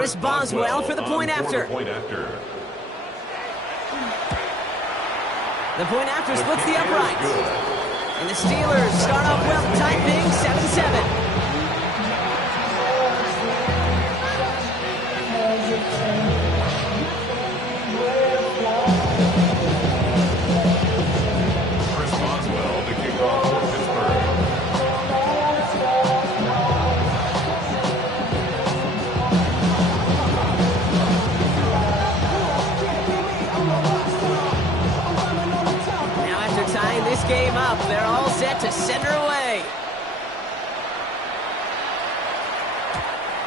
Chris Boswell for the point after. The point after splits the uprights. And the Steelers start off well, tight thing, 7-7. Game up. They're all set to send her away.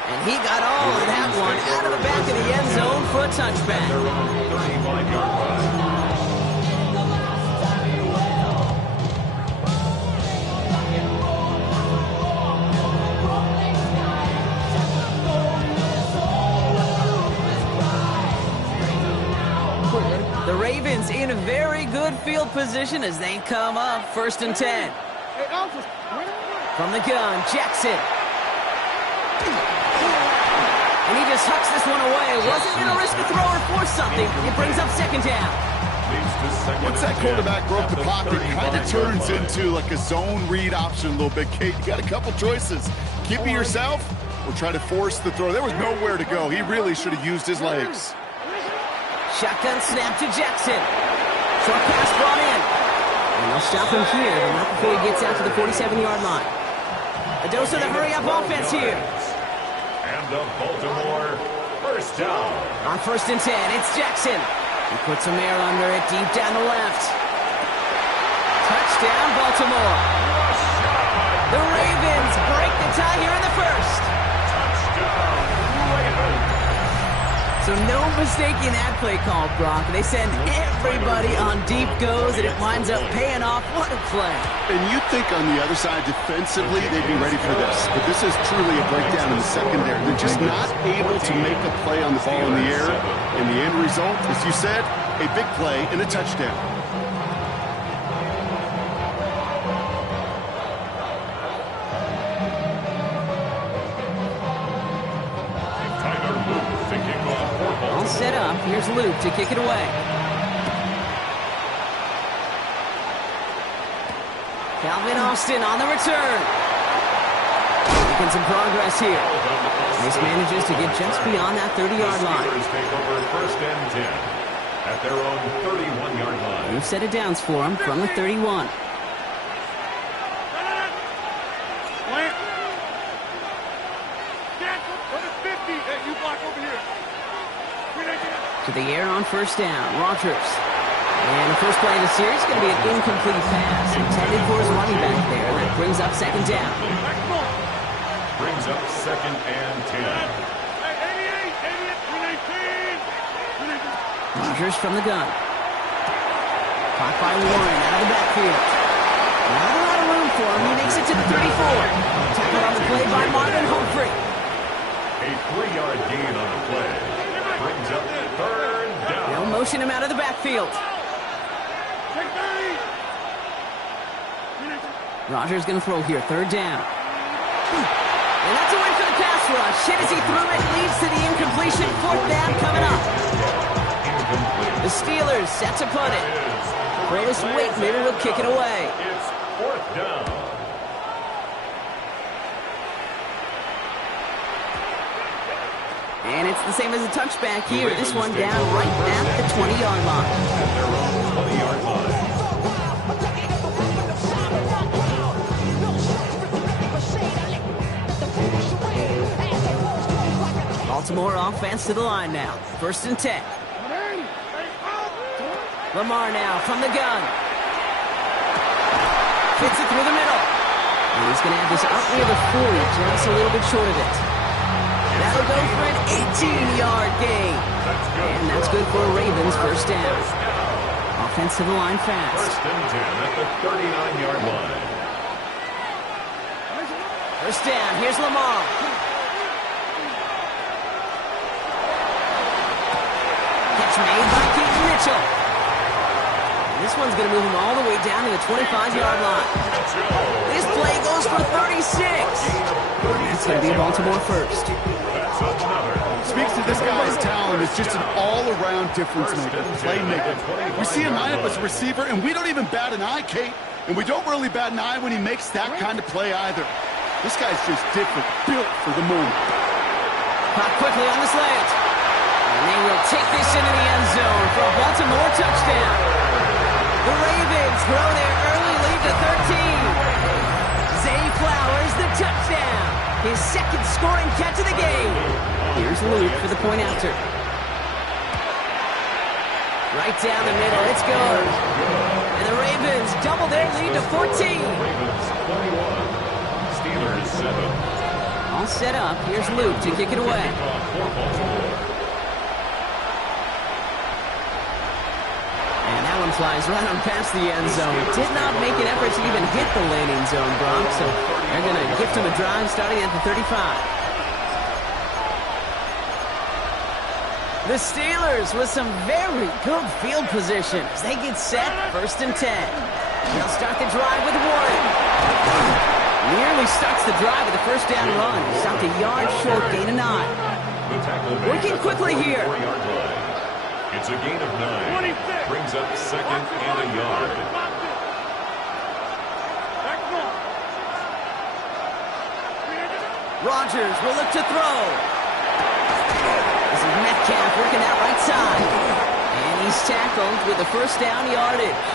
And he got all of that one out of the back of the end zone for a touchback. The Ravens in a very good field position as they come up 1st and 10. From the gun, Jackson. And he just hucks this one away. Wasn't going to risk a throw or force something. It brings up 2nd down. Once that quarterback broke the pocket, it kind of turns into like a zone read option a little bit. Kate, you got a couple choices. Keep it yourself or try to force the throw. There was nowhere to go. He really should have used his legs. Shotgun snap to Jackson. Short pass brought in. And they'll stop him here, but not before he gets out to the 47-yard line. A dose of the hurry-up offense here. And the Baltimore 1st down. On 1st and 10, it's Jackson. He puts some air under it, deep down the left. Touchdown, Baltimore. The Ravens break the tie here in the 1st. Touchdown, Ravens. So no mistaking that play call, Brock. They send everybody on deep goes, and it winds up paying off. What a play. And you'd think on the other side, defensively, they'd be ready for this. But this is truly a breakdown in the secondary. They're just not able to make a play on the ball in the air. And the end result, as you said, a big play and a touchdown. All set up. Here's Luke to kick it away. Calvin Austin on the return. Making some progress here. This manages to get just beyond that 30-yard line. Take over 1st and 10 at their own 31-yard line. We've set it downs for him from the 31. To the air on 1st down, Rodgers. And the first play of the series is going to be an incomplete pass intended for his running back there. That brings up 2nd down. Brings up 2nd and 10. Rodgers from the gun. Caught by Warren out of the backfield. Not a lot of room for him. He makes it to the 34. Tackled on the play by Marvin Humphrey. A 3-yard gain on the play. Brings up 3rd down. They'll motion him out of the backfield. Rodgers going to throw here, 3rd down. And that's a win for the pass rush. Hit as he threw it, leads to the incompletion. 4th down coming up. The Steelers set to punt it. Curtis Wakeman will kick it away. It's 4th down. And it's the same as a touchback here. This one down right at the 20-yard line. At their own 20-yard line. Baltimore offense to the line now. 1st and 10. Lamar now from the gun. Hits it through the middle. And he's going to have this up near the 40, just a little bit short of it. That'll go for an 18-yard gain. And that's good for a Ravens 1st down. Offense to the line fast. 1st and 10 at the 39-yard line. 1st down. Here's Lamar. Catch made by Keaton Mitchell. And this one's going to move him all the way down to the 25-yard line. This play goes for 36. And that's going to be a Baltimore 1st. speaks to this guy's talent is just an all-around difference maker, playmaker. We see him line up as a receiver, and we don't even bat an eye, Kate. And we don't really bat an eye when he makes that kind of play either. This guy's just different, built for the moment. Caught quickly on the slant. And they will take this into the end zone for a Baltimore touchdown. The Ravens grow their early lead to 13. Zay Flowers, the touchdown. His second scoring catch of the game. Here's Luke for the point after. Right down the middle, it's good. And the Ravens double their lead to 14. Ravens 21, Steelers 7. All set up, here's Luke to kick it away. And that one flies right on past the end zone. Did not make an effort to even hit the landing zone, Brock, so they're going to gift him a drive starting at the 35. The Steelers with some very good field position as they get set, 1st and 10. They'll start the drive with Warren. Nearly starts the drive with a first down run. Stopped a yard short, gain of 9. Working quickly here. It's a gain of 9. Brings up 2nd and a yard. Rodgers will look to throw. This is Metcalf working that right side. And he's tackled with a first down yardage.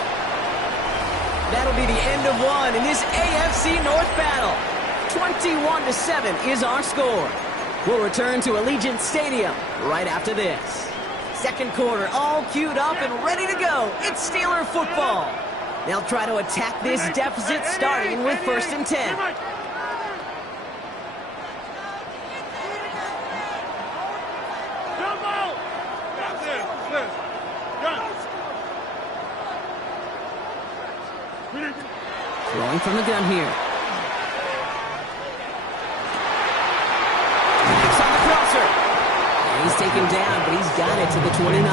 That'll be the end of one in this AFC North battle. 21-7 is our score. We'll return to Allegiant Stadium right after this. Second quarter all queued up and ready to go. It's Steeler football. They'll try to attack this deficit starting with 1st and 10. Throwing from the gun here. He's on the crosser. And he's taken down, but he's got it to the 29.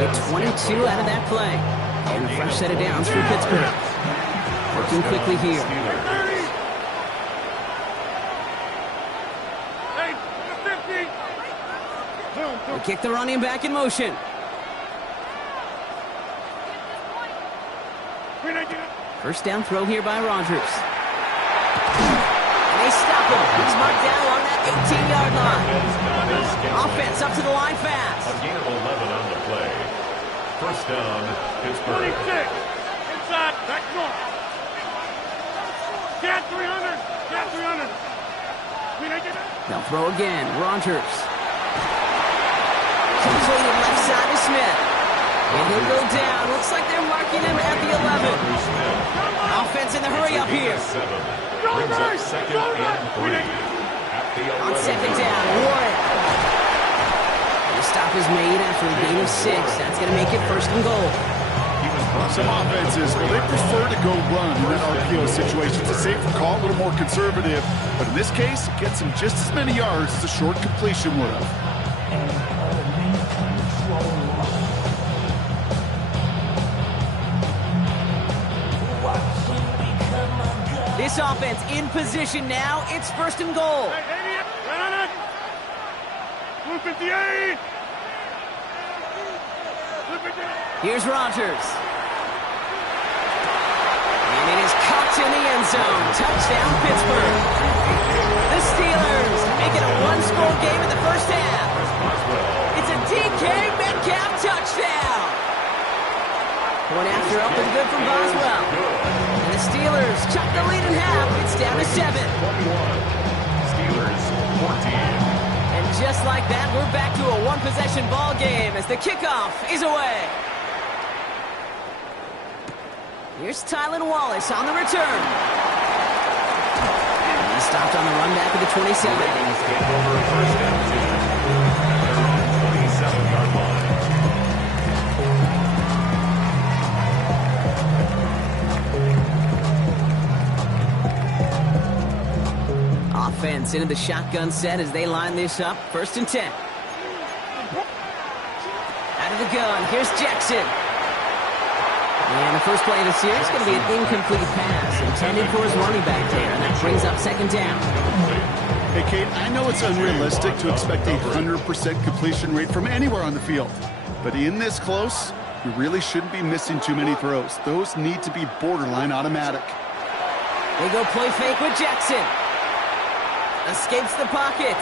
Get 22 out of that play. And a fresh set of downs for Pittsburgh. Working quickly here. We'll kick the running back in motion. First down throw here by Rodgers. And they stop him. He's marked down along that 18-yard line. Offense up to the line fast. A gain of 11 on the play. First down, Pittsburgh. 26. Inside. Back north. Get 300. Get 300. They'll throw again. Rodgers. Completed left side to Smith. And he'll go down. Looks like they're marking him at the 11. Offense in the hurry up here. Brings up 2nd and 3. At the 11. On 2nd down, Warren. The stop is made after a gain of 6. That's going to make it 1st and goal. Some offenses, well, they prefer to go run in that RPO situation. It's a safer call, a little more conservative. But in this case, it gets him just as many yards as a short completion would have. This offense in position now. It's 1st and goal. Here's Rodgers. And it is caught in the end zone. Touchdown, Pittsburgh. The Steelers make it a one-score game in the first half. It's a DK Metcalf touchdown. Point after up and good from Boswell. And the Steelers chuck the lead in half. It's down to 7. 21. Steelers 14. And just like that, we're back to a one-possession ball game as the kickoff is away. Here's Tylan Wallace on the return. And he stopped on the run back of the 27. Take over first and 2. 27-yard line. Offense into the shotgun set as they line this up. 1st and 10. Out of the gun, here's Jackson. And the first play of the series is going to be an incomplete pass intended for his running back there, and that brings up 2nd down. Hey, Hey, Kate, I know it's unrealistic to expect a 100% completion rate from anywhere on the field. But in this close, you really shouldn't be missing too many throws. Those need to be borderline automatic. They go play fake with Jackson. Escapes the pocket.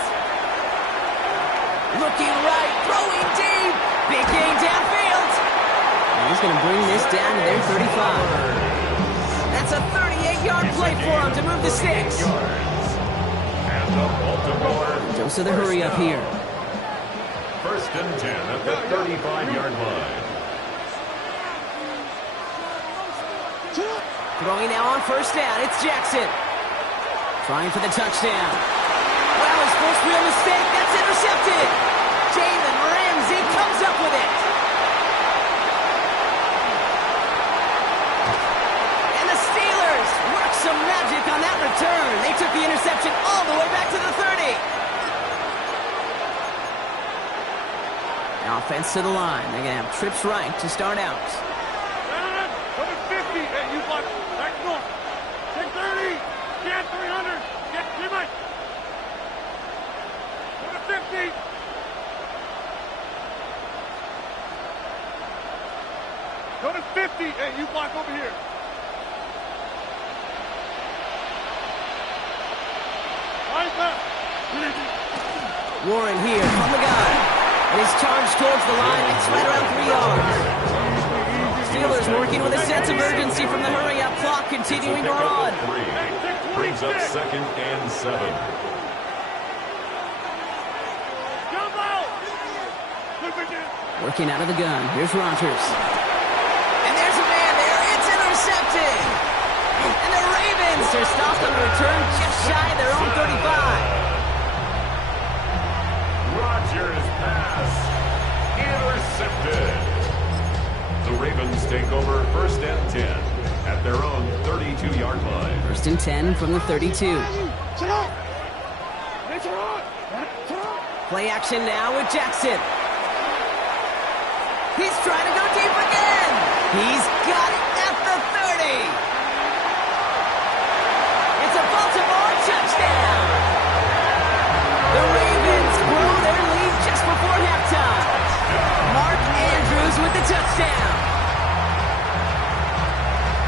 Looking right, throwing deep. Big gain downfield. And he's going to bring this down to their 35. That's a 38-yard play for him to move the sticks. Dose of the hurry up here. First and 10 at the 35-yard line. Throwing now on first down. It's Jackson. Trying for the touchdown. Wow, his first real mistake. That's intercepted. Jalen Ramsey comes up with it. And the Steelers work some magic on that return. They took the interception all the way back to the 30. Now offense to the line. They're going to have trips right to start out. Number 50. Hey, you block. Back north. Take 30. Get 300. Get 3 miles. Number 50. Go to 50. Hey, you block over here. Line left. Warren here from the gun. And he's charged towards the line. It's right around 3 yards. Steelers working with a sense of urgency from the hurry-up clock, continuing to run. Brings up second and 7. Working out of the gun. Here's Rogers. And there's a man there. It's intercepted. And the Ravens are stopped on the return just shy of their own 35. Rogers pass. Intercepted. The Ravens take over first and 10 at their own 32-yard line. First and 10 from the 32. Play action now with Jackson. He's trying to go deep again. He's got it at the 30. It's a Baltimore touchdown. The Ravens blow their lead just before halftime. Mark Andrews with the touchdown.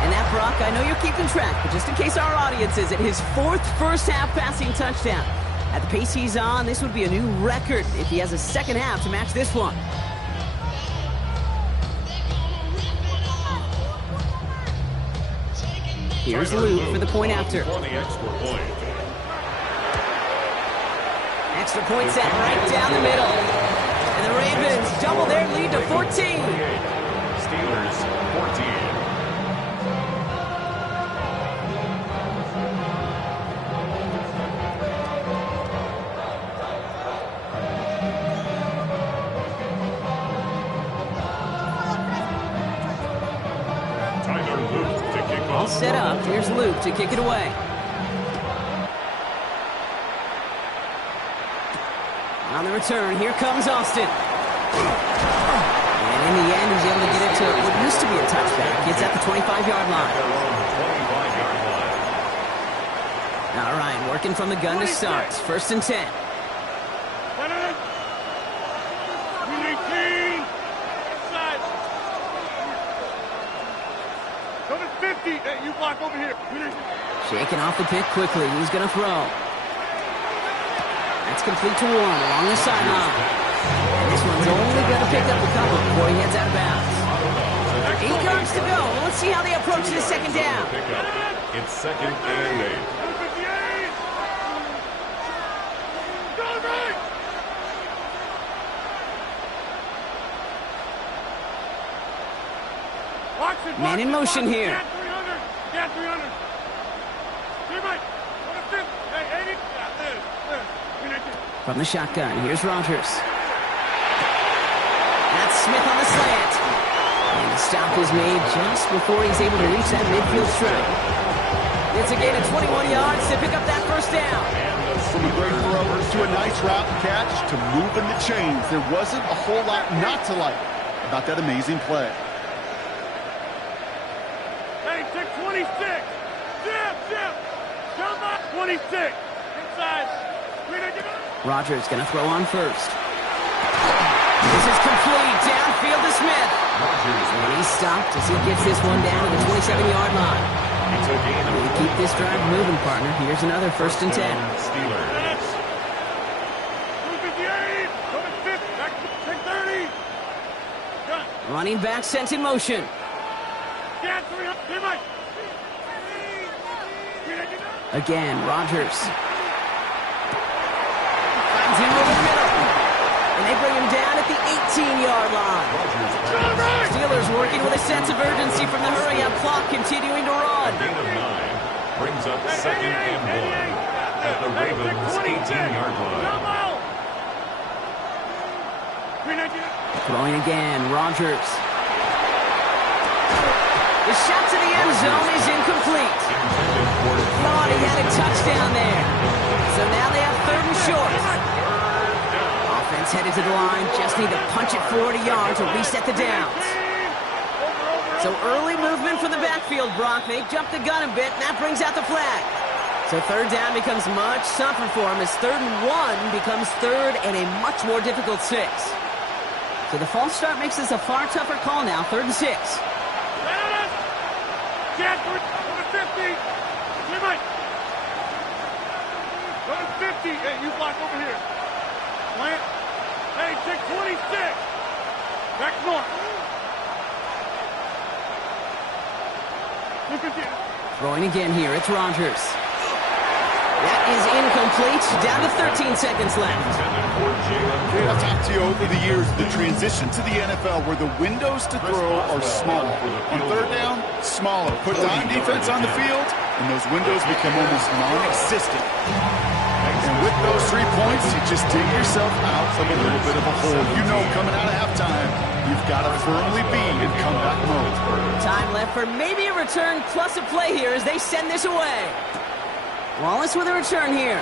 And that, Brock, I know you're keeping track, but just in case our audience isn't, his 4th first-half passing touchdown. At the pace he's on, this would be a new record if he has a second half to match this one. Here's Luke for the point after. Extra point set right down the middle. And the Ravens double their lead to 14. Steelers 14. All set up. Here's Luke to kick it away. On the return, here comes Austin. And in the end, he's able to get it to what used to be a touchback. It's at the 25-yard line. All right, working from the gun to start. First and 10. Go to 50. Hey, you block over here. Shaking off the pick quickly. He's going to throw. That's complete to Warren along the sideline. And this one's only going to pick up a couple before he heads out of bounds. 8 yards to go. Let's see how they approach this second down. It's second and 8. Man in motion here. Get 300. From the shotgun, here's Rogers. That's Smith on the slant. And the stop is made just before he's able to reach that midfield strike. It's a gain of 21 yards to pick up that first down. From a great throw to a nice route and catch to moving the chains. There wasn't a whole lot not to like about that amazing play. Hey, take 26. Jim. Jump up. 26. Inside. Rodgers going to throw on first. This is complete. Downfield to Smith. And he's stopped as he gets this one down to the 27-yard line. We keep this drive moving, partner. Here's another 1st and 10. Steelers. 30. Running back sent in motion. Again, Rodgers. Finds him over the middle. And they bring him down at the 18-yard line. Steelers working with a sense of urgency from the hurry-up clock, continuing to run. Gain of 9 brings up 2nd and 1 at the Ravens' 18-yard line. Throwing again, Rodgers. The shot to the end zone is incomplete. Thought he had a touchdown there. So now they have 3rd and short. Offense headed to the line. Just need to punch it 40 yards to reset the downs. So early movement from the backfield, Brock. They jumped the gun a bit, and that brings out the flag. So 3rd down becomes much tougher for him as 3rd and 1 becomes 3rd and a much more difficult 6. So the false start makes this a far tougher call now, 3rd and 6. Get to 50. Go to 50. Hey, you block over here. Plant. Hey, take 26. Back north. Throwing again here, it's Rodgers. That is incomplete. Down to 13 seconds left. I've talked to you over the years, the transition to the NFL where the windows to throw are smaller. On 3rd down, smaller. Put dime defense on the field, and those windows become almost non-existent. And with those 3 points, you just dig yourself out of a little bit of a hole. You know coming out of halftime, you've got to firmly be in comeback mode. Time left for maybe a return plus a play here as they send this away. Wallace with a return here.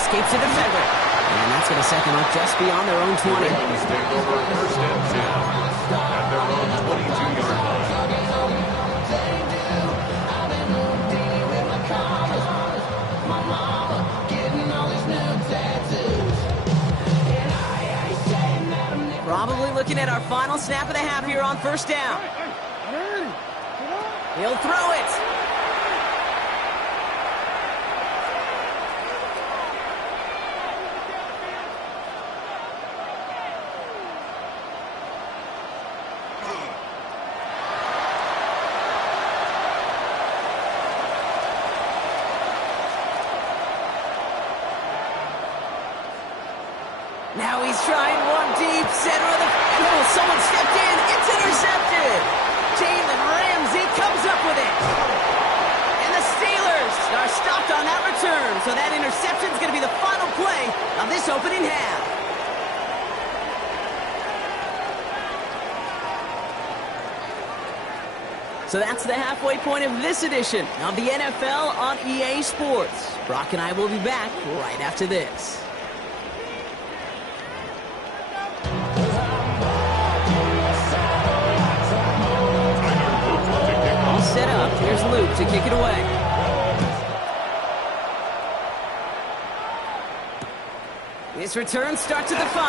Escapes the defender. And that's going to set them up just beyond their own 20. Take over 1st and 10 at their own 22-yard line. Probably looking at our final snap of the half here on 1st down. He'll throw it. Now he's trying one deep, center of the field. Someone stepped in. It's intercepted. Jalen Ramsey comes up with it. And the Steelers are stopped on that return. So that interception is going to be the final play of this opening half. So that's the halfway point of this edition of the NFL on EA Sports. Brock and I will be back right after this. Set up. Here's Luke to kick it away. This return starts at the 5.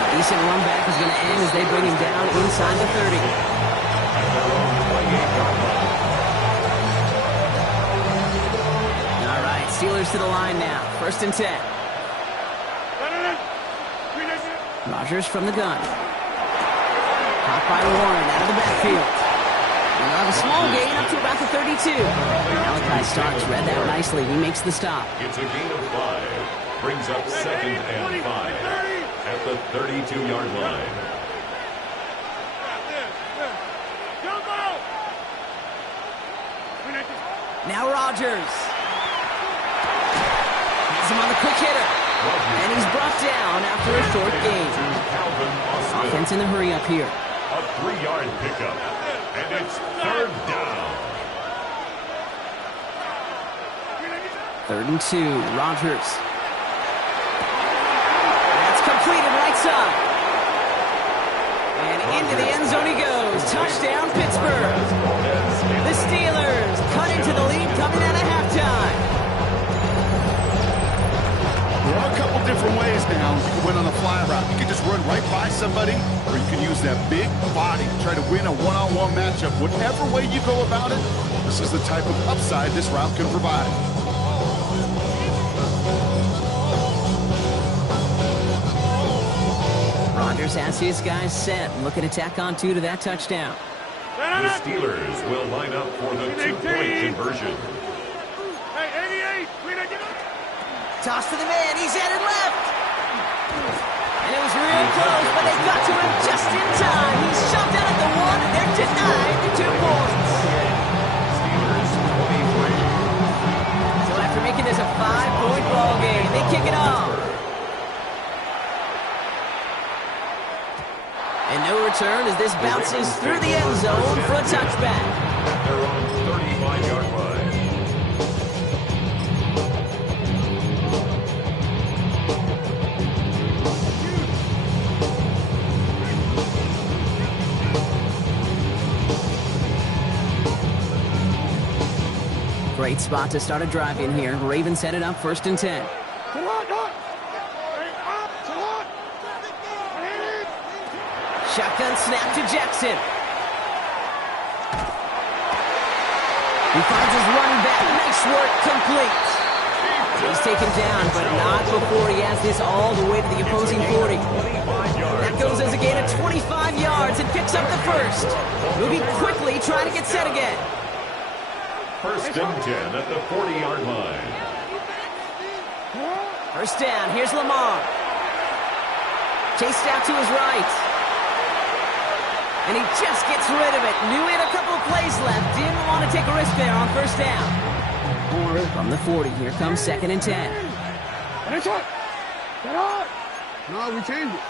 A decent run back is going to end as they bring him down inside the 30. All right, Steelers to the line now. 1st and 10. Rodgers from the gun. Caught by Warren out of the backfield. They'll have a small gain up to about the 32. Malachi Starks read that nicely. He makes the stop. It's a gain of 5. Brings up 2nd and 5 at the 32-yard line. Now Rodgers. Has him on the quick hitter. And he's brought down after a short gain. Offense in the hurry up here. A 3-yard pickup. And it's 3rd down. 3rd and 2. Rodgers. That's completed right side. And into the end zone he goes. Touchdown, Pittsburgh. The Steelers cut into the lead coming out of halftime. fly route. You can just run right by somebody, or you can use that big body to try to win a one-on-one matchup. Whatever way you go about it, this is the type of upside this route can provide. Rodgers has his guys set and looking to tack on 2 to that touchdown. The Steelers will line up for the 2-point conversion. Hey, 88! Toss to the man, he's headed left. And it was real close, but they got to him just in time. He's shoved out at the 1, and they're denied the 2 points. Steelers 23. So after making this a 5-point ball game, they kick it off. And no return as this bounces through the end zone for a touchback. They're on 35-yard line. Great spot to start a drive in here. Ravens headed up 1st and 10. Shotgun snap to Jackson. He finds his running back. Nice work, complete. He's taken down, but not before he has this all the way to the opposing 40. That goes as a gain of 25 yards and picks up the first. Moving quickly, trying to get set again. 1st and 10 at the 40-yard line. First down, here's Lamar. Chased out to his right. And he just gets rid of it. Knew he had a couple of plays left. Didn't want to take a risk there on 1st down. From the 40, here comes 2nd and 10. No, we changed it.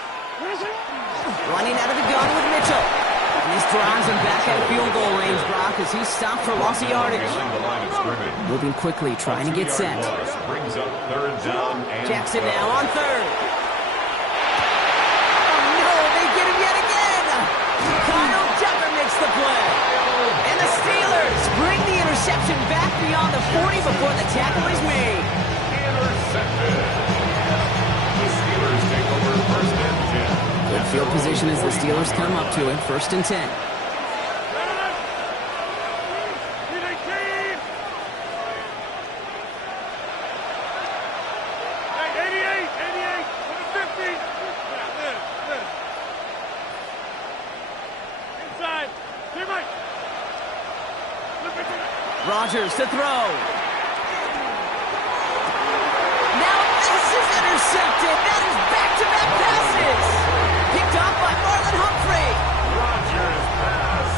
Running out of the gun with Mitchell. And this drives him back out of field goal range, Brock, as he's stopped for loss of yardage. Moving quickly, trying to get set. Brings up 3rd down and Jackson now on 3rd. Oh no, they get him yet again. Kyle Tucker makes the play. And the Steelers bring the interception back beyond the 40 before the tackle is made. intercepted. The Steelers take over 1st and 10. Good field position as the Steelers come up to it. 1st and 10. Rodgers to throw. Now this is intercepted. That is back-to-back passes. Picked off by Marlon Humphrey. Rodgers pass.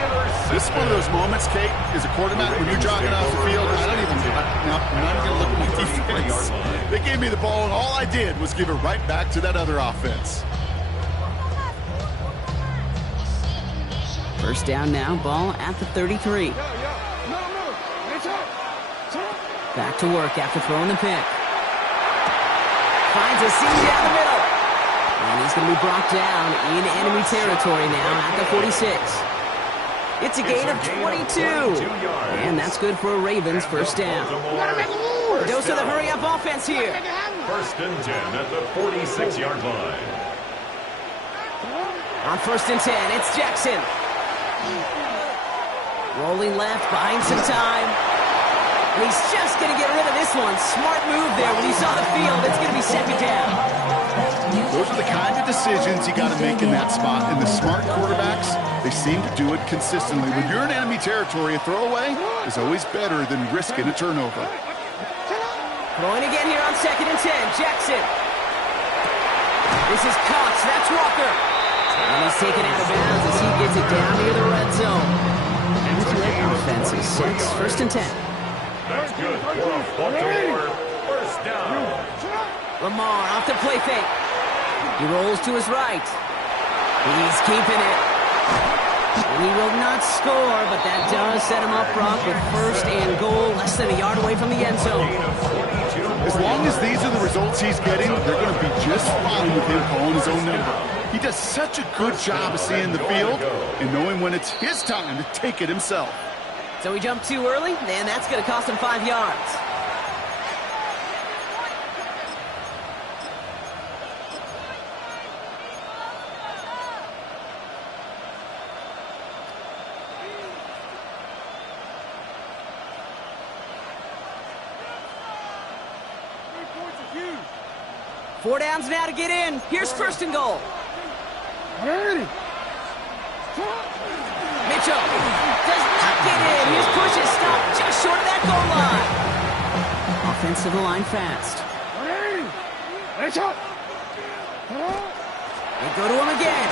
Intercepted. This is one of those moments, Kate, as a quarterback, when you're jogging off the field, I'm not even going to look at my defense. They gave me the ball, and all I did was give it right back to that other offense. First down now, ball at the 33. Back to work after throwing the pick. Finds a seam down the middle. And he's going to be brought down in enemy territory now at the 46. It's a gain of 22. And that's good for a Ravens first down. A dose of the hurry-up offense here. 1st and 10 at the 46-yard line. On 1st and 10, it's Jackson. Rolling left, buying some time. And he's just going to get rid of this one. Smart move there. When he saw the field, it's going to be 2nd down. Those are the kind of decisions you got to make in that spot. And the smart quarterbacks, they seem to do it consistently. When you're in enemy territory, a throwaway is always better than risking a turnover. Throwing again here on 2nd and 10. Jackson. This is Cox. That's Walker. And he's taken out of bounds as he gets it down near the red zone. Offense is 6. 1st and 10. That's good for a Baltimore first down. Lamar off the play fake. He rolls to his right. He's keeping it. And he will not score, but that does set him up, Brock, with 1st and goal, less than a yard away from the end zone. As long as these are the results he's getting, they're going to be just fine with him calling his own number. He does such a good job of seeing the field and knowing when it's his time to take it himself. So he jumped too early, and that's going to cost him 5 yards. 4 downs now to get in. Here's first and goal. Mitchell does not get in. His push is stopped just short of that goal line. Offensive line fast. They go to him again.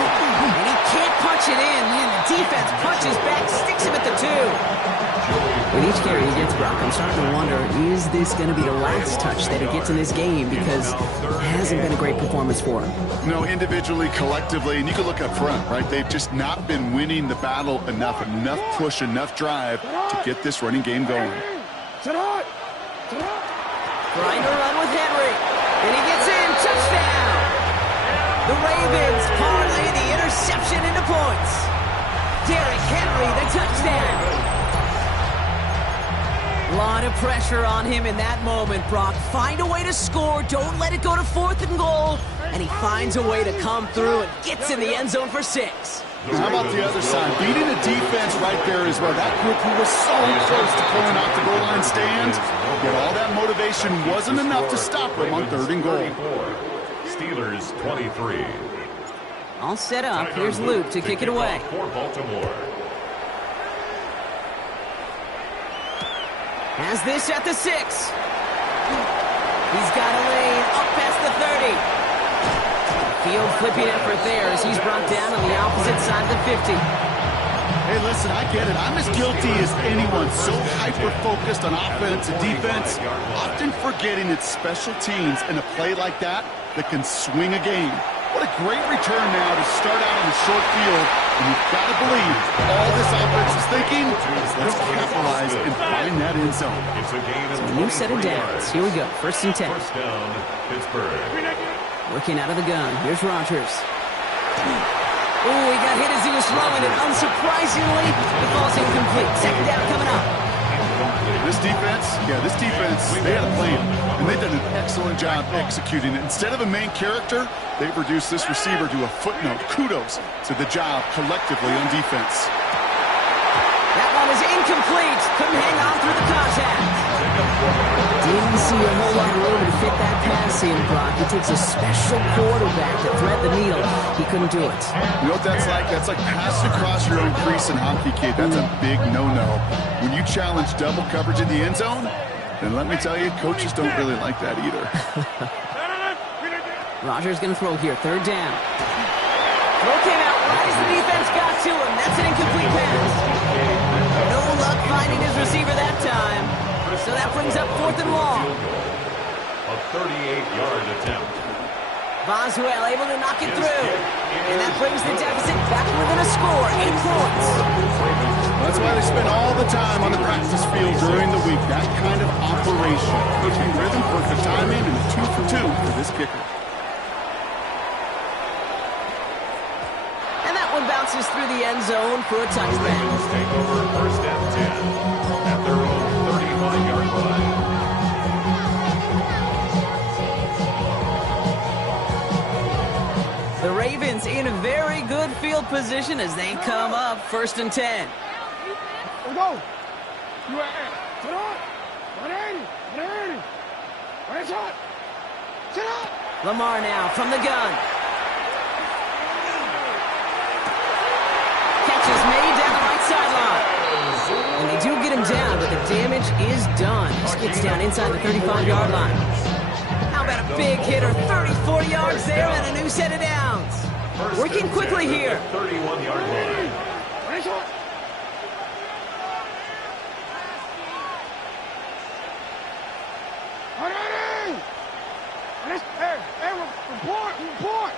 And he can't punch it in. Man, the defense punches back, sticks him at the 2. With each carry he gets, Brock, I'm starting to wonder, is this going to be the last touch that he gets in this game? Because it hasn't been a great performance for him. No, individually, collectively, and you can look up front, right? They've just not been winning the battle enough push, enough drive to get this running game going. Trying to run with Henry. And he gets in. Touchdown! The Ravens parlay the interception into points. Derrick Henry, the touchdown. A lot of pressure on him in that moment, Brock. Find a way to score. Don't let it go to 4th and goal. And he finds a way to come through and gets in the end zone for 6. How about the other side? Beating the defense right there as well. That group who was so close to pulling out the goal line stand, yet all that motivation wasn't enough to stop him on 3rd and goal. Steelers 23. All set up. Here's Luke to kick it away. For Baltimore. Has this at the 6. He's got a lane up past the 30. Field flipping effort there as he's brought down on the opposite side of the 50. Hey, listen, I get it. I'm as guilty as anyone. So hyper-focused on offense and defense, often forgetting it's special teams in a play like that can swing a game. What a great return now to start out on the short field. And you've got to believe all this offense is thinking is let's capitalize and find that end zone. It's a gain of a new set of downs. Here we go. 1st and 10. First down, Pittsburgh. Working out of the gun. Here's Rodgers. Oh, he got hit as he was throwing it. Unsurprisingly, it falls incomplete. 2nd down coming up. This defense, they had a plan. And they've done an excellent job executing it. Instead of a main character, they've reduced this receiver to a footnote. Kudos to the job collectively on defense. That one is incomplete. Couldn't hang on through the contact. Didn't see a whole lot of room to fit that pass in, Brock. It takes a special quarterback to thread the needle. He couldn't do it. You know what that's like? That's like passing across your own crease in hockey, kid. That's a big no-no. When you challenge double coverage in the end zone, then let me tell you, coaches don't really like that either. Rodgers going to throw here. 3rd down. Throw came out right as the defense got to him. That's an incomplete pass. No luck finding his receiver that time. So that brings up 4th and long. A 38-yard attempt. Boswell able to knock it through. And that brings the deficit back within a score. 8 points. That's why they spend all the time on the practice field during the week. That kind of operation. Perfect rhythm, perfect timing, and a 2 for 2 for this kicker. And that one bounces through the end zone for a touchback. Take over 1st and 10 at their own 35-yard line. The Ravens in a very good field position as they come up 1st and 10. Let's go. Lamar now from the gun. Catch is made down the right sideline. And they do get him down, but the damage is done. This gets down inside the 35-yard line. How about a big hitter? 30, 40 yards there and a new set of downs. Working quickly here. 31-yard line. Report.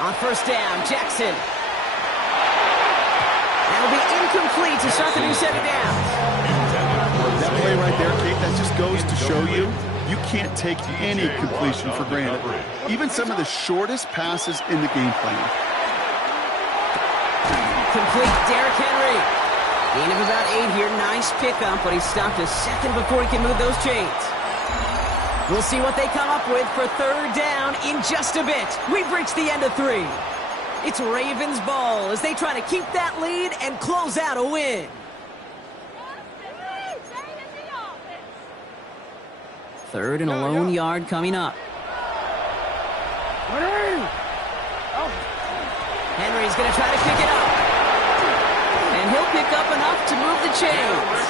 On 1st down, Jackson. That'll be incomplete to start the new set of downs. That play right there, Kate, that just goes to show you can't take any completion for granted. Even some of the shortest passes in the game plan. Complete, Derrick Henry. Gain of about 8 here. Nice pickup, but he stopped a second before he can move those chains. We'll see what they come up with for 3rd down in just a bit. We've reached the end of 3. It's Ravens ball as they try to keep that lead and close out a win. Third and a lone yard coming up. Henry's going to try to pick it up. And he'll pick up enough to move the chains.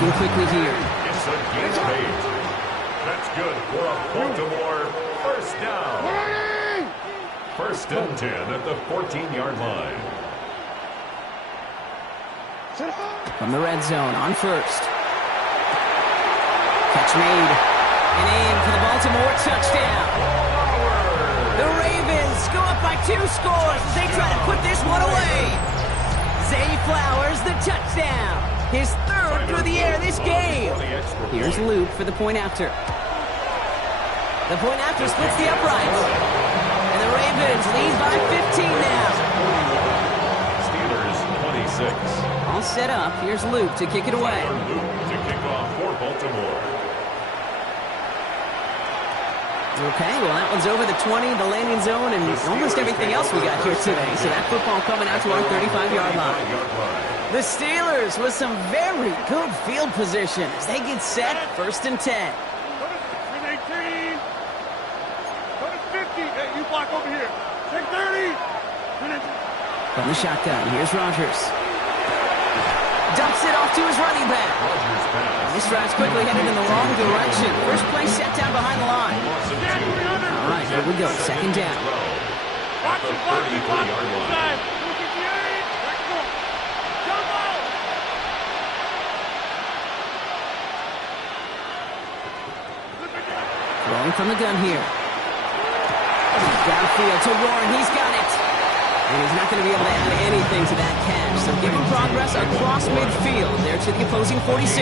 Working quickly here. It's a gain of 8. That's good for a Baltimore first down. 1st and 10 at the 14-yard line. From the red zone on first. Catch made. And aim for the Baltimore touchdown. The Ravens go up by 2 scores as they try to put this one away. Zay Flowers, the touchdown. His 3rd through the air this game. Here's Luke for the point after. The point after splits the uprights. And the Ravens lead by 15 now. Steelers 26. All set up. Here's Luke to kick it away. Luke to kick off for Baltimore. Okay, well, that one's over the 20, the landing zone, and almost everything else we got here today. So that football coming out to our 35-yard line. The Steelers with some very good field position as they get set, 1st and 10. 18. 50. Hey, you block over here. Take 30. From the shotgun, here's Rodgers. Dumps it off to his running back. This drive's quickly headed in the wrong direction. First play set down behind the line. All right, here we go. 2nd down. At the 33-yard line. Throwing from the gun here. Downfield to Warren. He's got it. And he's not going to be able to add anything to that catch. So giving progress across midfield there to the opposing 46.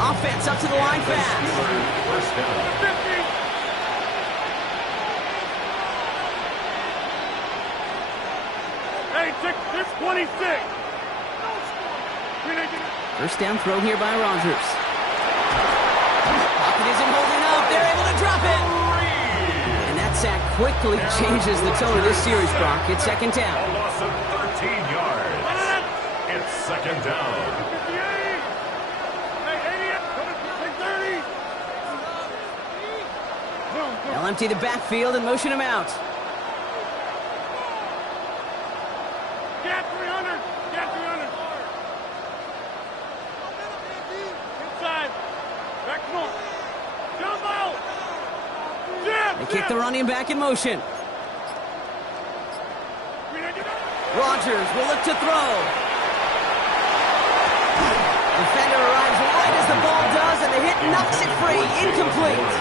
Offense up to the line fast. First down. Hey, it's 26. First down throw here by Rodgers. Pocket isn't holding up. They're able to drop it. And that sack quickly changes the tone of this series, Brock. It's 2nd down. A loss of 13 yards. It's 2nd down. 58. Hey, 30. They'll empty the backfield and motion him out. Get 300. Get 300. Inside. Back north. Jump out. They kick the running back in motion. Rodgers will look to throw. Defender arrives right as the ball does, and the hit knocks it free. Incomplete.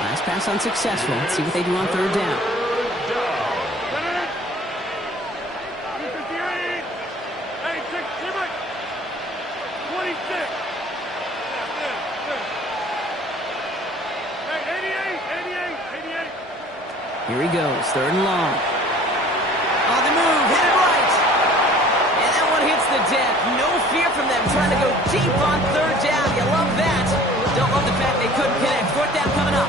Last pass unsuccessful. Let's see what they do on 3rd down. Here he goes, 3rd and long. On the move, headed right. And that one hits the deck. No fear from them trying to go deep on 3rd down. You love that. Don't love the fact they couldn't connect. 4th down coming up.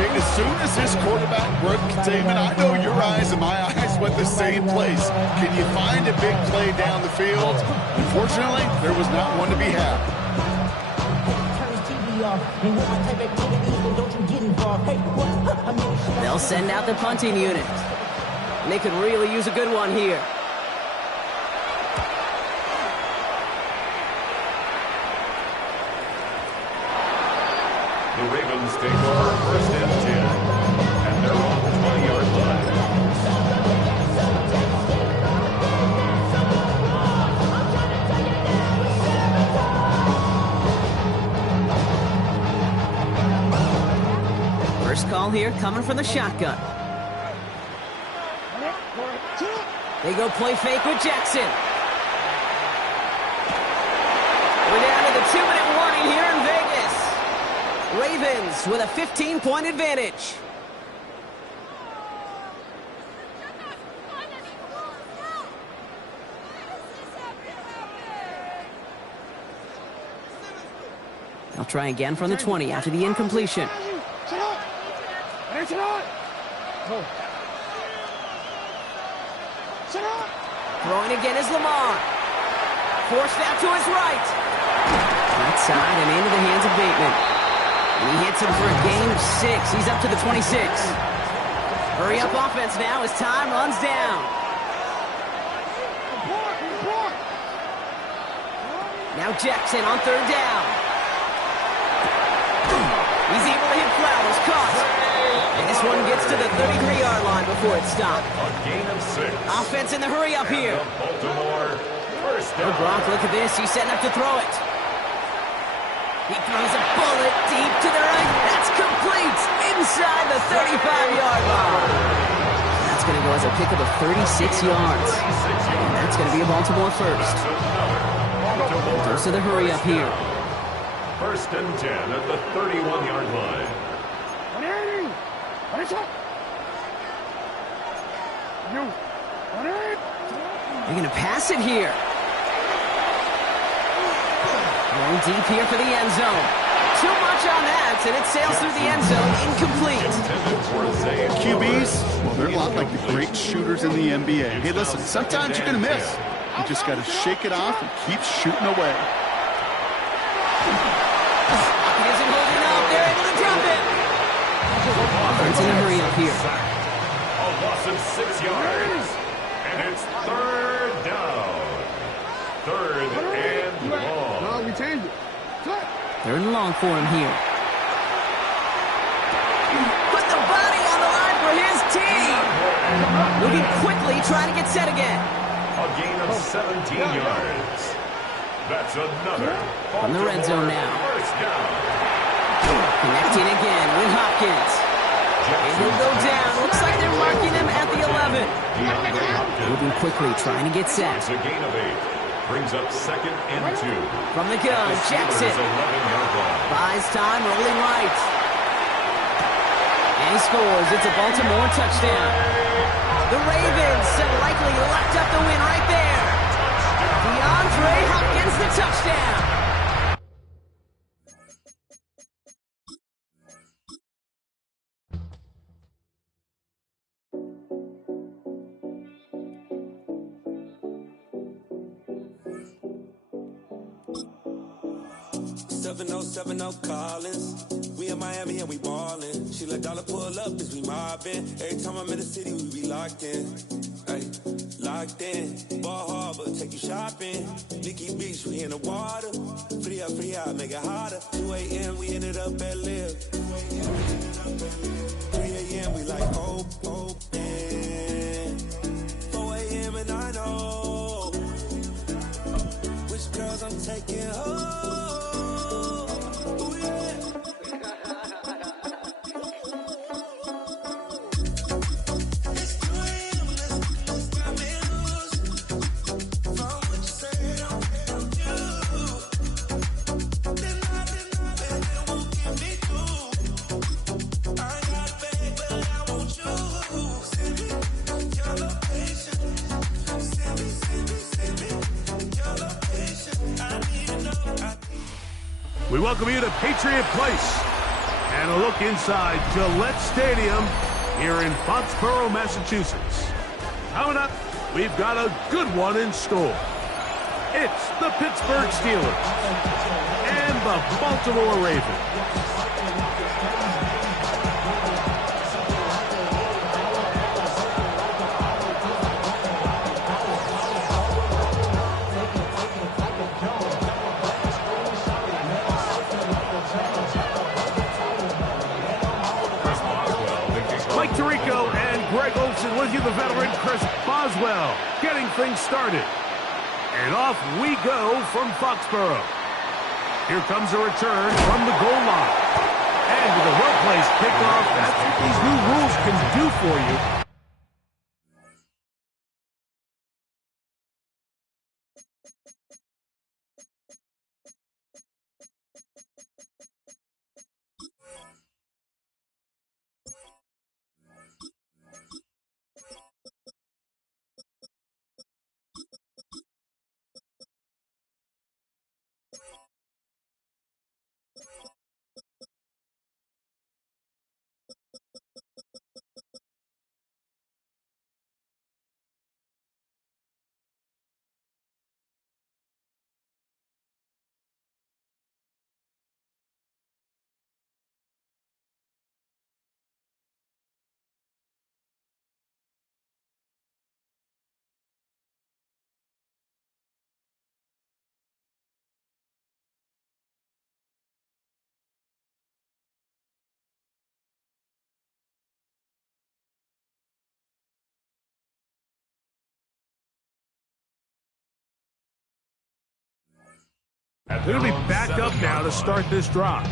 Okay, as soon as this quarterback broke containment, I know your eyes and my eyes went the same place. Can you find a big play down the field? Unfortunately, there was not one to be had. They'll send out the punting unit. And they could really use a good one here. The Ravens take over 1st and 10. And they're on the 20-yard line. First call here coming from the shotgun. They go play fake with Jackson. We're down to the 2-minute warning here in Vegas. Ravens with a 15-point advantage. They'll try again from the 20 after the incompletion. Throwing again is Lamar. Forced out to his right. Outside and into the hands of Bateman. And he hits him for a gain of 6. He's up to the 26. Hurry up offense now as time runs down. Now Jackson on third down. He's able to hit Flowers, caught. And this one gets to the 33-yard line before it's stopped. A gain of 6. Offense in the hurry up here. Baltimore first Oh, down. Gronk, look at this. He's setting up to throw it. He throws a bullet deep to the right. That's complete inside the 35-yard line. That's going to go as a pick of the 36 yards. And that's going to be a Baltimore first. Goes to the hurry up here. First and 10 at the 31-yard line. 180! What is up? You! 180! They're going to pass it here. Going deep here for the end zone. Too much on that, and it sails through the end zone. Incomplete. QBs, well, they're a lot like the great shooters in the NBA. Hey, listen, sometimes you're going to miss. You just got to shake it off and keep shooting away. He isn't holding up. They're able to drop it. Offense in a hurry up here. A loss of 6 yards. And it's third down. Third and long. No, we changed it. Third and long for him here. Put the body on the line for his team. Moving quickly, trying to get set again. A gain of 17 yards. That's another. From the red zone now. First down. Connecting again with Hopkins. And he'll go down. Looks like they're marking him at the 11. Moving quickly, trying to get set. It's a gain of 8. Brings up second and 2. From the gun, Jackson. 11-yard line. Buys time, rolling right. And he scores. It's a Baltimore touchdown. The Ravens likely locked up the win right there. DeAndre Hopkins, the touchdown. Collins. We in Miami and we ballin'. She let dollar pull up as we mobbin'. Every time I'm in the city, we be locked in. Ay, locked in. Ball Harbor, take you shopping. Nikki Beach, we in the water. Free up, make it hotter. 2 a.m. we ended up at Live. 3 a.m. we like hope, and 4 a.m. and I know which girls I'm taking home. We welcome you to Patriot Place and a look inside Gillette Stadium here in Foxborough, Massachusetts. Coming up, we've got a good one in store. It's the Pittsburgh Steelers and the Baltimore Ravens. With you, the veteran Chris Boswell, getting things started. And off we go from Foxborough. Here comes a return from the goal line. And with a well-placed kickoff, that's what these new rules can do for you. They're going to be back up now to start this drive.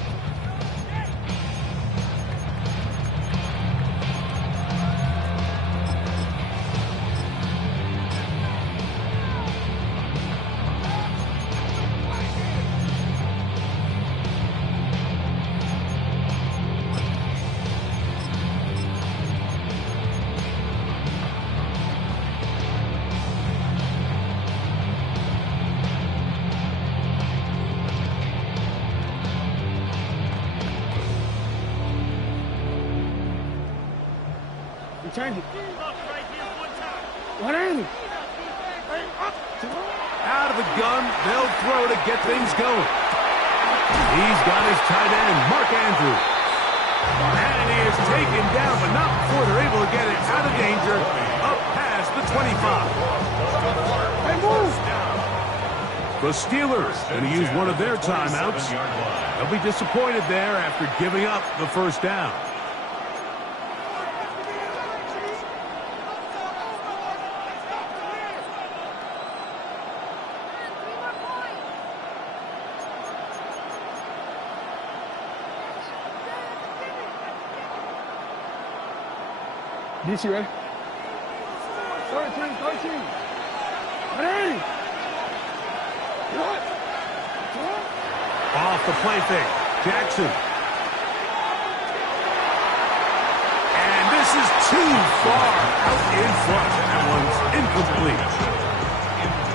Out of the gun, they'll throw to get things going. He's got his tight end, Mark Andrews. And he is taken down, but not before they're able to get it out of danger, up past the 25. The Steelers going to use one of their timeouts. They'll be disappointed there after giving up the first down. DC ready? 13. Ready? Off the play fake, Jackson. And this is too far out in front. That one's incomplete.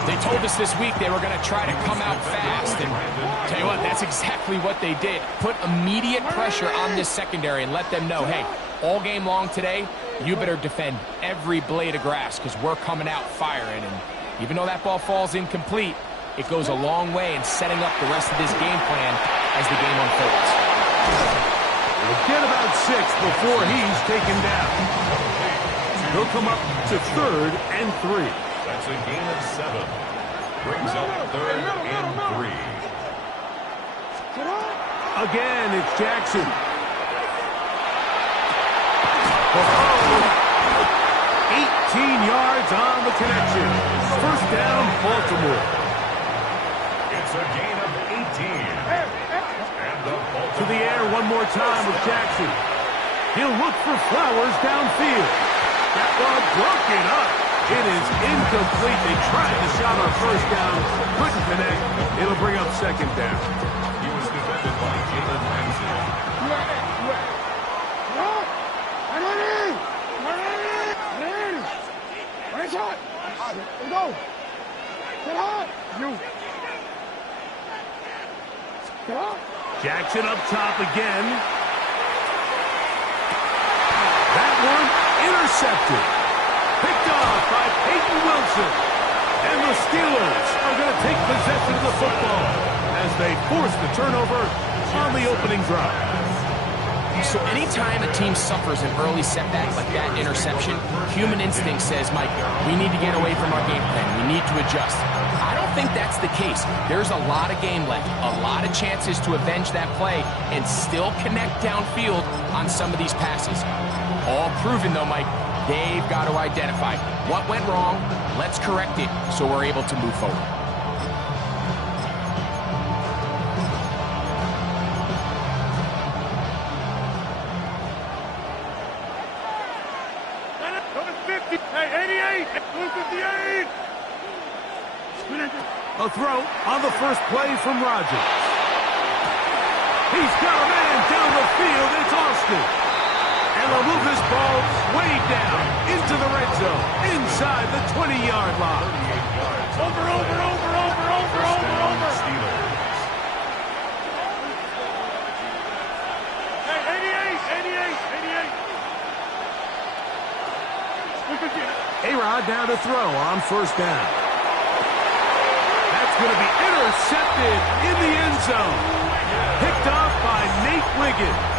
They told us this week they were going to try to come out fast, and tell you what, that's exactly what they did. Put immediate pressure on this secondary and let them know, hey, all game long today, you better defend every blade of grass because we're coming out firing. And even though that ball falls incomplete, it goes a long way in setting up the rest of this game plan as the game unfolds. We'll get about 6 before he's taken down. He'll come up to 3rd and 3. That's a gain of 7. Brings up 3rd and 3. Again, it's Jackson. 18 yards on the connection. First down, Baltimore. It's a gain of 18. And To the air one more time with Jackson. He'll look for Flowers downfield. That ball broken up. It is incomplete. They tried the shot on first down. Couldn't connect. It'll bring up second down. He was defended by Jalen Ramsey. Jackson up top again. That one intercepted. Picked off by Peyton Wilson. And the Steelers are going to take possession of the football as they force the turnover on the opening drive. So anytime a team suffers an early setback like that interception, human instinct says, Mike, we need to get away from our game plan. We need to adjust. I don't think that's the case. There's a lot of game left, a lot of chances to avenge that play and still connect downfield on some of these passes. All proven, though, Mike, they've got to identify what went wrong, let's correct it so we're able to move forward. A throw on the first play from Rodgers. He's got a man down the field. It's Austin. And they'll move this ball way down into the red zone, inside the 20-yard line. Over. Hey, 88. A-Rod now to throw on first down. That's going to be intercepted in the end zone. Picked off by Nate Wiggins.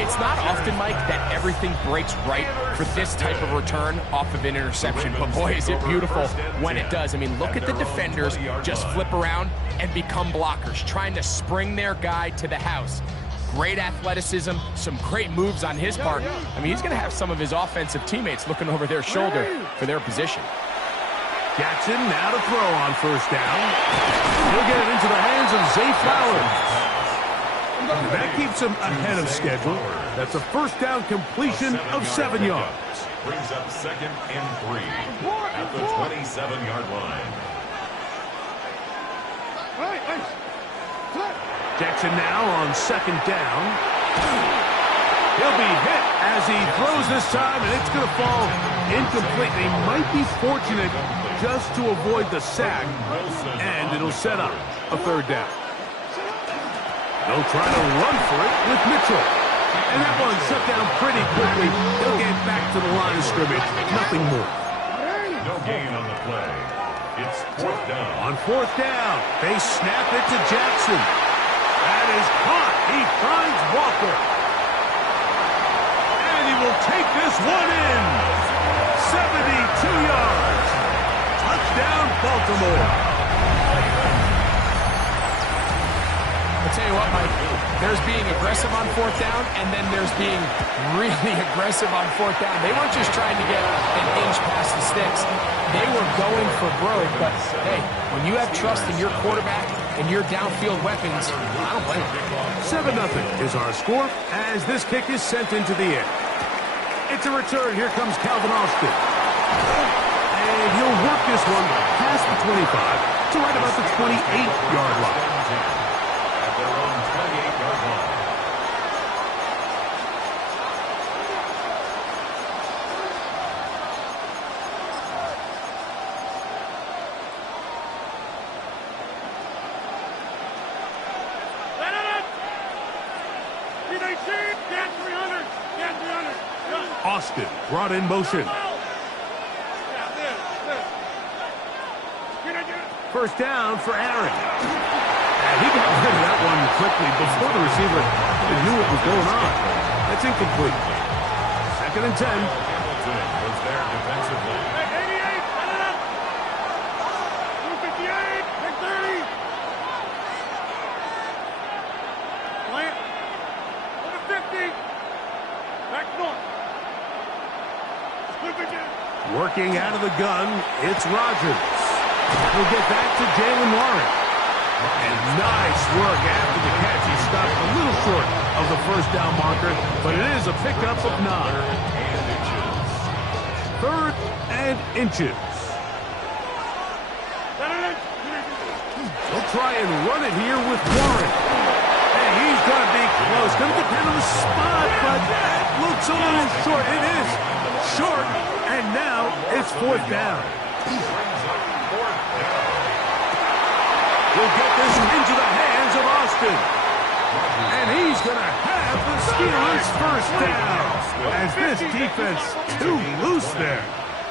It's not often, Mike, that everything breaks right for this type of return off of an interception. But boy, is it beautiful when it does. I mean, look at the defenders just flip around and become blockers, trying to spring their guy to the house. Great athleticism, some great moves on his part. I mean, he's going to have some of his offensive teammates looking over their shoulder for their position. Jackson now to throw on first down. He'll get it into the hands of Zay Flowers. That keeps him ahead of schedule. That's a first down completion of 7 yards. Brings up 2nd and 3 at the 27-yard line. Jackson now on 2nd down. He'll be hit as he throws this time, and it's going to fall incomplete. They might be fortunate just to avoid the sack, and it'll set up a 3rd down. They'll try to run for it with Mitchell. And that one shut down pretty quickly. They'll get back to the line of scrimmage. Nothing more. No gain on the play. It's 4th down. On 4th down, they snap it to Jackson. That is caught. He finds Walker. And he will take this one in. 72 yards. Touchdown, Baltimore. I'll tell you what, Mike, there's being aggressive on 4th down, and then there's being really aggressive on 4th down. They weren't just trying to get an inch past the sticks. They were going for broke, but, hey, when you have trust in your quarterback and your downfield weapons, I don't blame them. 7-0 is our score as this kick is sent into the air. It's a return. Here comes Calvin Austin. And he'll work this one past the 25 to right about the 28-yard line. At their own 28-yard line. Austin brought in motion. First down for Aaron. And he got rid of that one quickly before the receiver knew what was going on. That's incomplete. 2nd and 10. Hamilton was there defensively. 88, set it up. 258, big 30. Plant. Over 50. Back north. Working out of the gun, it's Rodgers. He'll get back to Jalen Warren. And nice work after the catch. He stopped a little short of the first down marker, but it is a pickup of 9. 3rd and inches. He'll try and run it here with Warren. And he's going to be close. Going to depend on the spot, but that looks a little short. It is short, and now it's 4th down. We'll get this into the hands of Austin. And he's going to have the Steelers' first down. As this defense too loose there.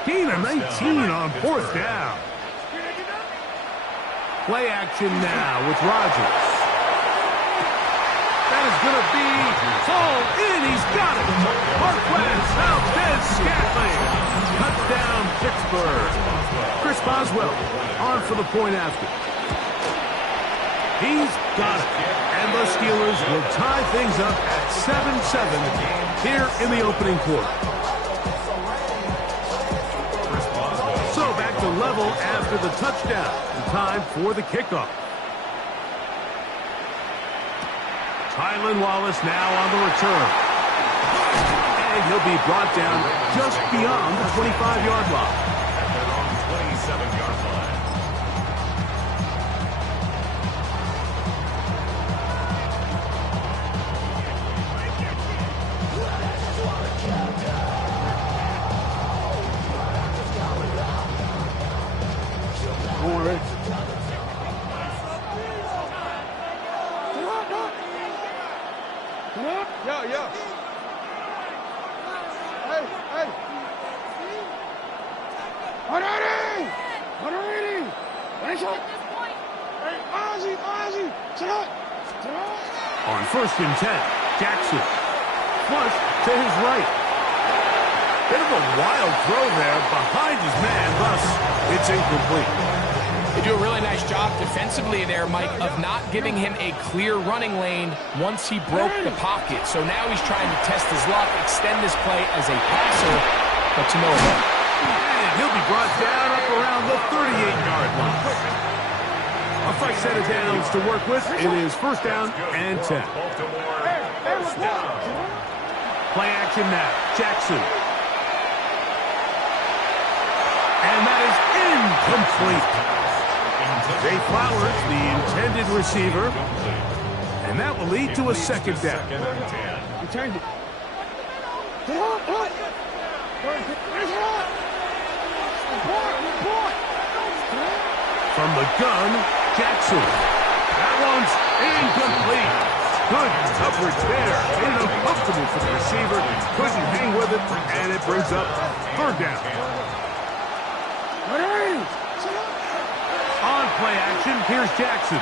Gain of 19 on 4th down. Play action now with Rodgers. That is going to be fall in. He's got it. Mark West, Valdez Scantling. Touchdown, Pittsburgh. Chris Boswell on for the point after. He's got it. And the Steelers will tie things up at 7-7 here in the opening quarter. So back to level after the touchdown. Time for the kickoff. Tylan Wallace now on the return. And he'll be brought down just beyond the 25-yard line. At their own 27-yard line. Yeah. Hey. 180. Nice shot. Hey, Ozzy. Sit up. On 1st and 10, Jackson. Flush to his right. Bit of a wild throw there behind his man, thus it's incomplete. They do a really nice job defensively there, Mike, of not giving him a clear running lane once he broke the pocket. So now he's trying to test his luck, extend this play as a passer, but to no avail. And he'll be brought down up around the 38-yard line. A fresh set of downs to work with. It is first down and 10. Play action now. Jackson. And that is incomplete. Jay Flowers, the intended receiver. And that will lead to a second down. Return it. From the gun, Jackson. That one's incomplete. Good coverage there. Made it uncomfortable for the receiver. Couldn't hang with it, and it brings up third down. On play action, here's Jackson.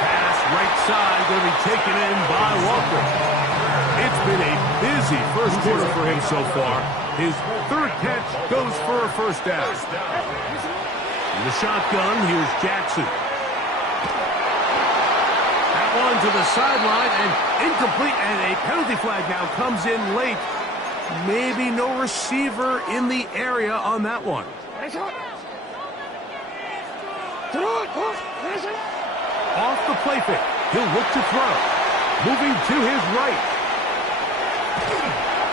Pass right side, going to be taken in by Walker. It's been a busy first quarter for him so far. His third catch goes for a first down. In the shotgun, here's Jackson. That one to the sideline and incomplete, and a penalty flag now comes in late. Maybe no receiver in the area on that one. Off the play fake. He'll look to throw. Moving to his right.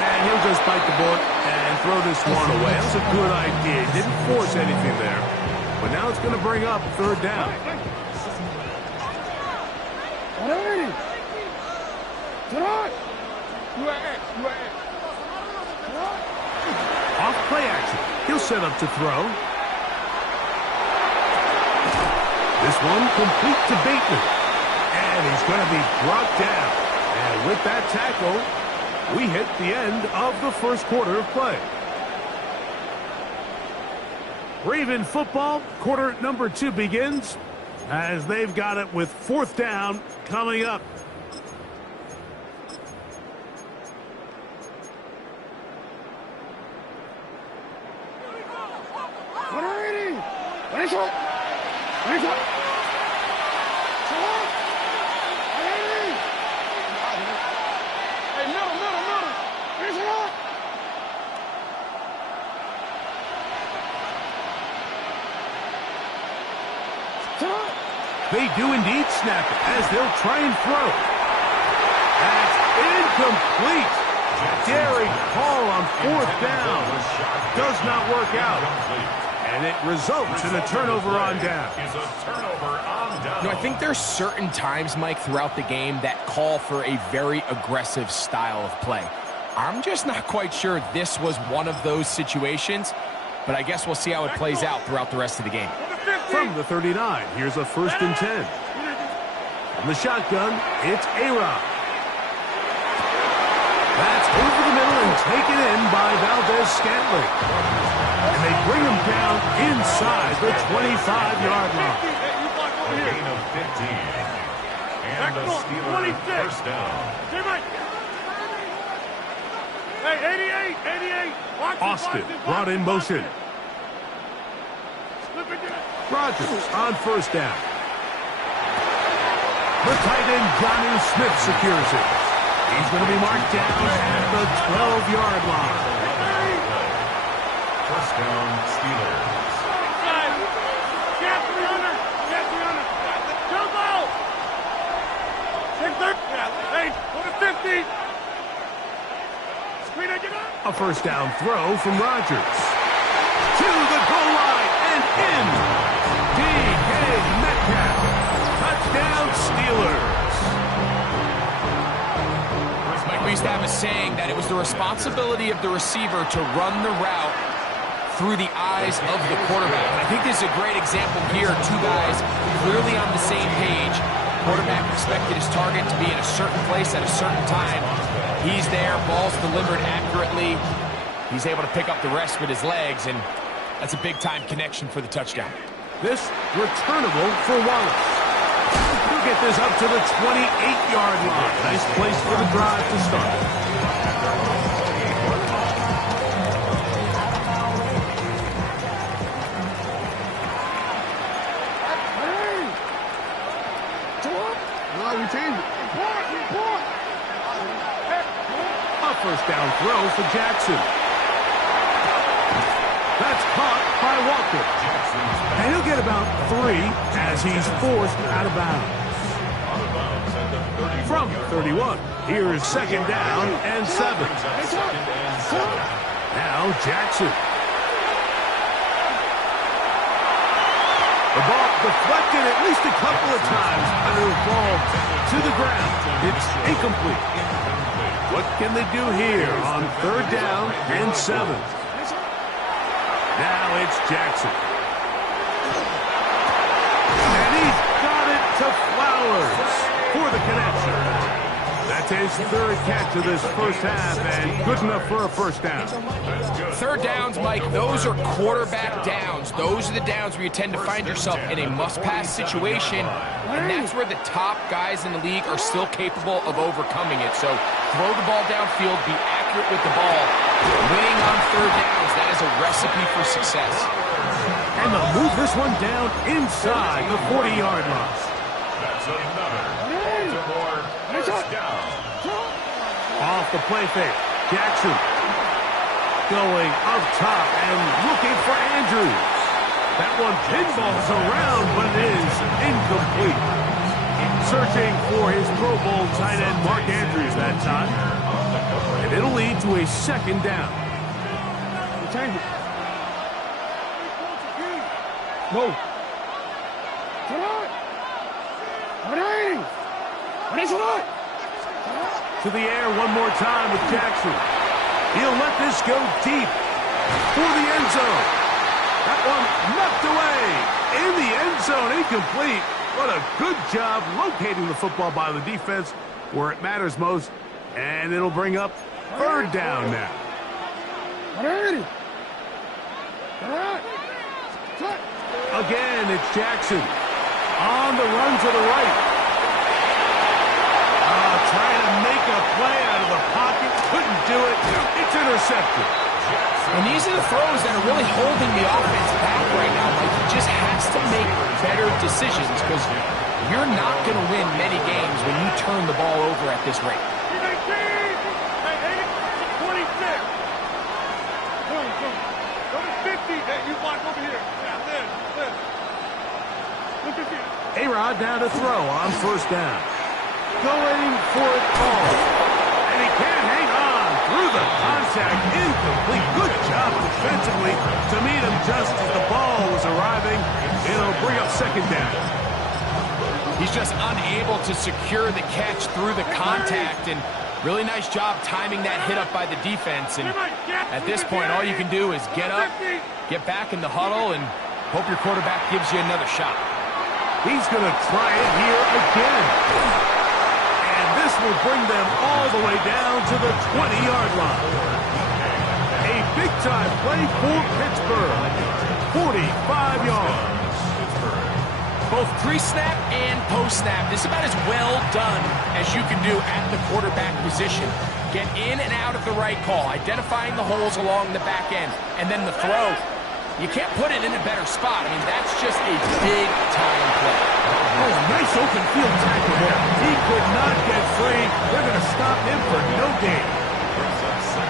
And he'll just bite the bullet and throw this one away. That's a good idea. Didn't force anything there. But now it's going to bring up third down. Off play action. He'll set up to throw. This one complete to Bateman. And he's going to be brought down. And with that tackle, we hit the end of the first quarter of play. Raven football, quarter number 2 begins as they've got it with fourth down coming up. They do indeed snap it as they'll try and throw. That's incomplete. Daring call on fourth down. Does not work out. And it results in a turnover on down. I think there's certain times, Mike, throughout the game that call for a very aggressive style of play. I'm just not quite sure this was one of those situations, but I guess we'll see how it plays out throughout the rest of the game. From the 39, here's a 1st and 10. From the shotgun, it's A-Rod. That's over the middle and taken in by Valdez-Scantling. And they bring him down inside the 25-yard line. A gain of 15. And the Steelers first down. Hey, 88. Austin brought in motion. Rodgers on first down. The tight end, Jonnu Smith, secures it. He's going to be marked down at the 12-yard line. First down, Steelers. Get 300. Go! Hey, go to 50. A first down throw from Rodgers. To the goal line and in. D.K. Metcalf. Touchdown, Steelers. Mike, we used to have a saying that it was the responsibility of the receiver to run the route through the eyes of the quarterback. And I think this is a great example here. Two guys clearly on the same page. Quarterback expected his target to be in a certain place at a certain time. He's there, ball's delivered accurately. He's able to pick up the rest with his legs, and that's a big-time connection for the touchdown. This returnable for Wallace. He'll get this up to the 28-yard line. Nice place for the drive to start. A first down throw for Jackson. That's It's caught by Walker. And he'll get about 3 as he's forced out of bounds. From 31, here's second down and 7. Now Jackson. The ball deflected at least a couple of times, and it'll fall to the ground. It's incomplete. What can they do here on third down and 7? Now it's Jackson. And he's got it to Flowers for the connection. That's his third catch of this first half, and good enough for a first down. Third downs, Mike, those are quarterback downs. Those are the downs where you tend to find yourself in a must-pass situation, and that's where the top guys in the league are still capable of overcoming it. So throw the ball downfield, be accurate with the ball. Winning on third downs, that is a recipe for success. And they'll move this one down inside the 40-yard line. That's another Baltimore first down. Off the play fake, Jackson going up top and looking for Andrews. That one pinballs around, but it is incomplete. Searching for his Pro Bowl tight end Mark Andrews that time. And it'll lead to a second down. No. To the air one more time with Jackson. He'll let this go deep for the end zone. That one knocked away in the end zone, incomplete. What a good job locating the football by the defense where it matters most. And it'll bring up third down now. Again, it's Jackson on the run to the right. Trying to make a play out of the pocket. Couldn't do it. It's intercepted. And these are the throws that are really holding the offense back right now. Like, he just has to make better decisions because you're not going to win many games when you turn the ball over at this rate. A-Rod down to throw on first down. Going for it all. And he can't hang on through the contact. Incomplete. Good job defensively to meet him just as the ball was arriving. It'll bring up second down. He's just unable to secure the catch through the contact, and really nice job timing that hit up by the defense. And at this point, all you can do is get up, get back in the huddle, and hope your quarterback gives you another shot. He's going to try it here again. And this will bring them all the way down to the 20-yard line. A big-time play for Pittsburgh. 45 yards. Both pre-snap and post-snap. This is about as well done as you can do at the quarterback position. Get in and out of the right call, identifying the holes along the back end, and then the throw. You can't put it in a better spot. I mean, that's just a big-time play. Oh, a nice open field tackle there. He could not get free. They're going to stop him for no gain.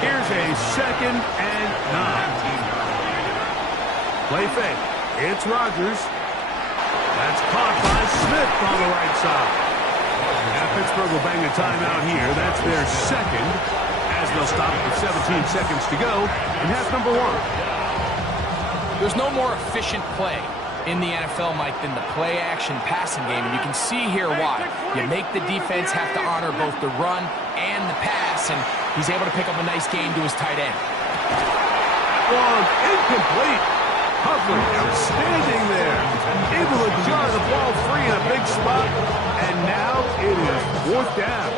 Here's a 2nd and 9. Play fake. It's Rodgers. That's caught by Smith on the right side. Now Pittsburgh will bang the timeout here. That's their second, as they'll stop with 17 seconds to go in half number 1. There's no more efficient play in the NFL, Mike, than the play-action passing game, and you can see here why. You make the defense have to honor both the run and the pass, and he's able to pick up a nice gain to his tight end. One incomplete. Hubbard outstanding there. Able to jar the ball free in a big spot, and now it is 4th down.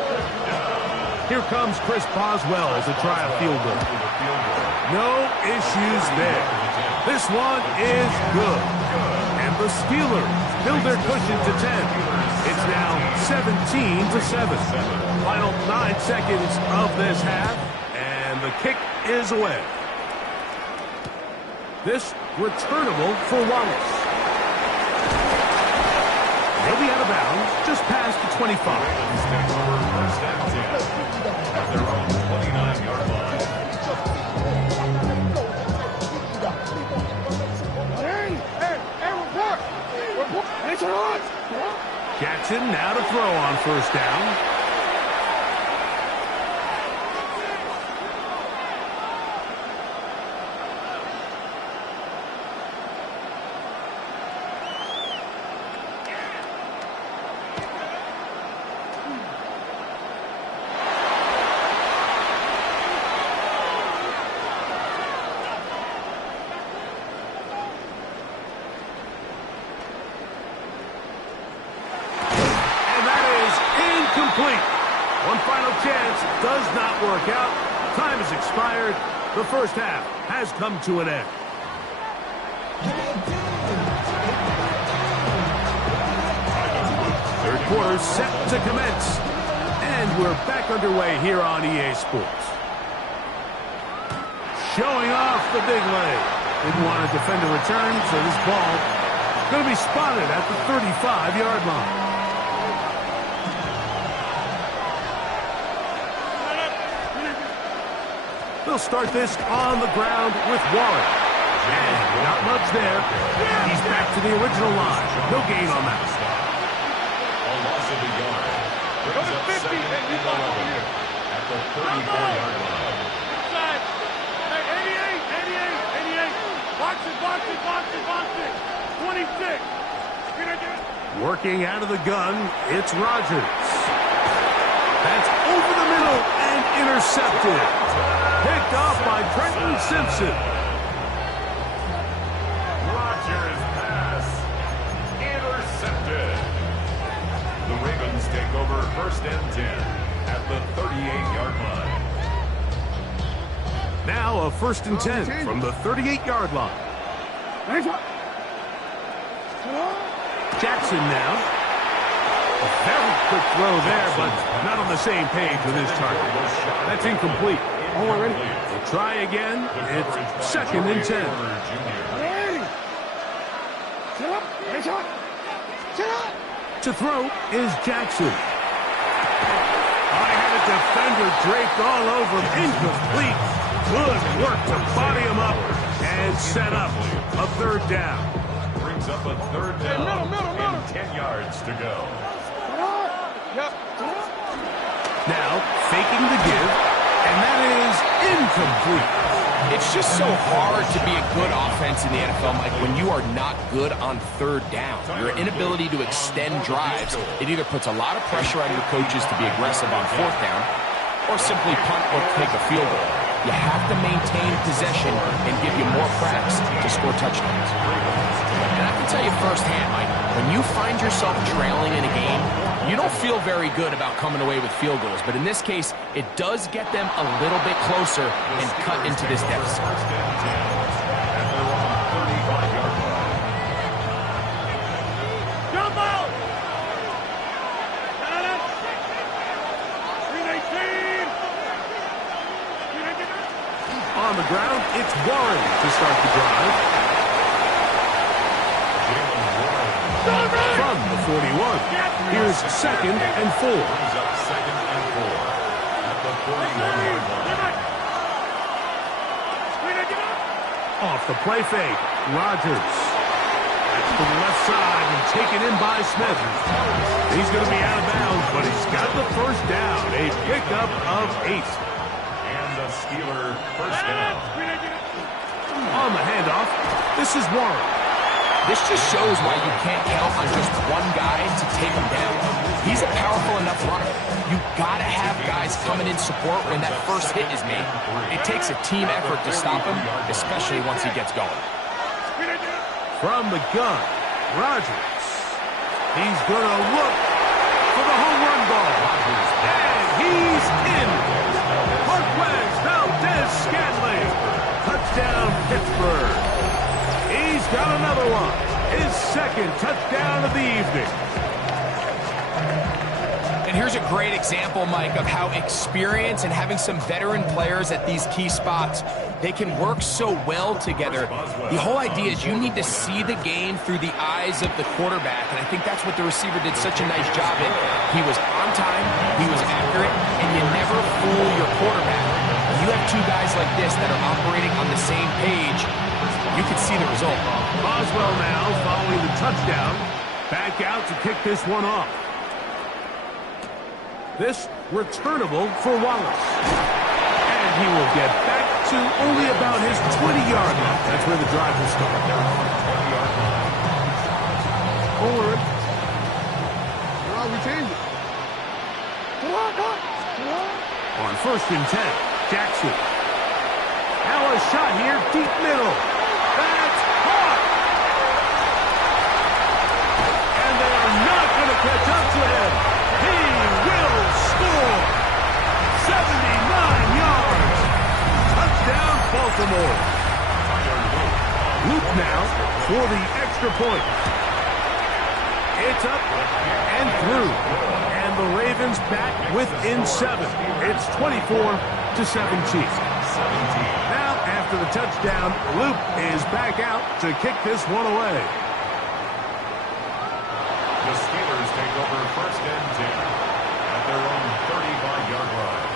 Here comes Chris Boswell to try a field goal. No issues there. This one is good. And the Steelers build their cushion to 10. It's now 17-7. Final 9 seconds of this half, and the kick is away. This returnable for Wallace. He'll be out of bounds just past the 25. First and 10 at their own 29-yard line. Jackson now to throw on first down. One final chance does not work out. Time has expired. The first half has come to an end. Third quarter set to commence. And we're back underway here on EA Sports. Showing off the big leg. Didn't want to defend a return, so this ball is going to be spotted at the 35-yard line. They'll start this on the ground with Warren. And not much there. He's back to the original line. No gain on that. A loss of a yard. Brings up 2nd and 11 at the 34-yard line. Inside. Hey, 88. Box it. 26. Working out of the gun, it's Rodgers. That's over the middle and intercepted. Picked off by Trenton Simpson. Rodgers pass intercepted. The Ravens take over 1st and 10 at the 38-yard line. Now a 1st and 10 from the 38-yard line. Jackson now. A very quick throw there, but not on the same page with his target. That's incomplete. We'll try again. It's 2nd and 10. To throw is Jackson. I had a defender draped all over him. Incomplete. Good work to body him up and set up a 3rd down. Brings up a 3rd down and 10 yards to go. Now faking the give. And that is incomplete. It's just so hard to be a good offense in the NFL, Mike, when you are not good on 3rd down. Your inability to extend drives, it either puts a lot of pressure on your coaches to be aggressive on 4th down or simply punt or take a field goal. You have to maintain possession and give you more cracks to score touchdowns. And I can tell you firsthand, Mike, when you find yourself trailing in a game, you don't feel very good about coming away with field goals, but in this case, it does get them a little bit closer and cut into this deficit. Jump out! On the ground, it's Warren to start the drive. From the 41, here's 2nd and 4. Brings up 2nd and 4 at the 41-yard line. Off the play fake, Rodgers. That's to the left side and taken in by Smith. He's going to be out of bounds, but he's got the 1st down. A pickup of 8. And the Steeler 1st down. On the handoff, this is Warren. This just shows why you can't count on just one guy to take him down. He's a powerful enough runner. You gotta have guys coming in support when that first hit is made. It takes a team effort to stop him, especially once he gets going. From the gun, Rodgers. He's gonna look for the home run ball. And he's in. Marquez Valdez-Scantling. Touchdown, Pittsburgh. He's got another one. His 2nd touchdown of the evening. And here's a great example, Mike, of how experience and having some veteran players at these key spots, they can work so well together. The whole idea is you need to see the game through the eyes of the quarterback, and I think that's what the receiver did such a nice job in. He was on time, he was accurate, and you never fool your quarterback. When you have 2 guys like this that are operating on the same page, you can see the result. Boswell now following the touchdown. Back out to kick this one off. This returnable for Wallace. And he will get back to only about his 20-yard line. That's where the drive will start. Forward. Oh, we changed it. Come on. On 1st and 10, Jackson. Now a shot here, deep middle. That's caught. And they are not going to catch up to him. He will score. 79 yards. Touchdown, Baltimore. Loop now for the extra point. It's up and through. And the Ravens back within 7. It's 24-17. Now, after the touchdown, Loop is back out to kick this one away. The Steelers take over 1st and 10 at their own 35-yard line.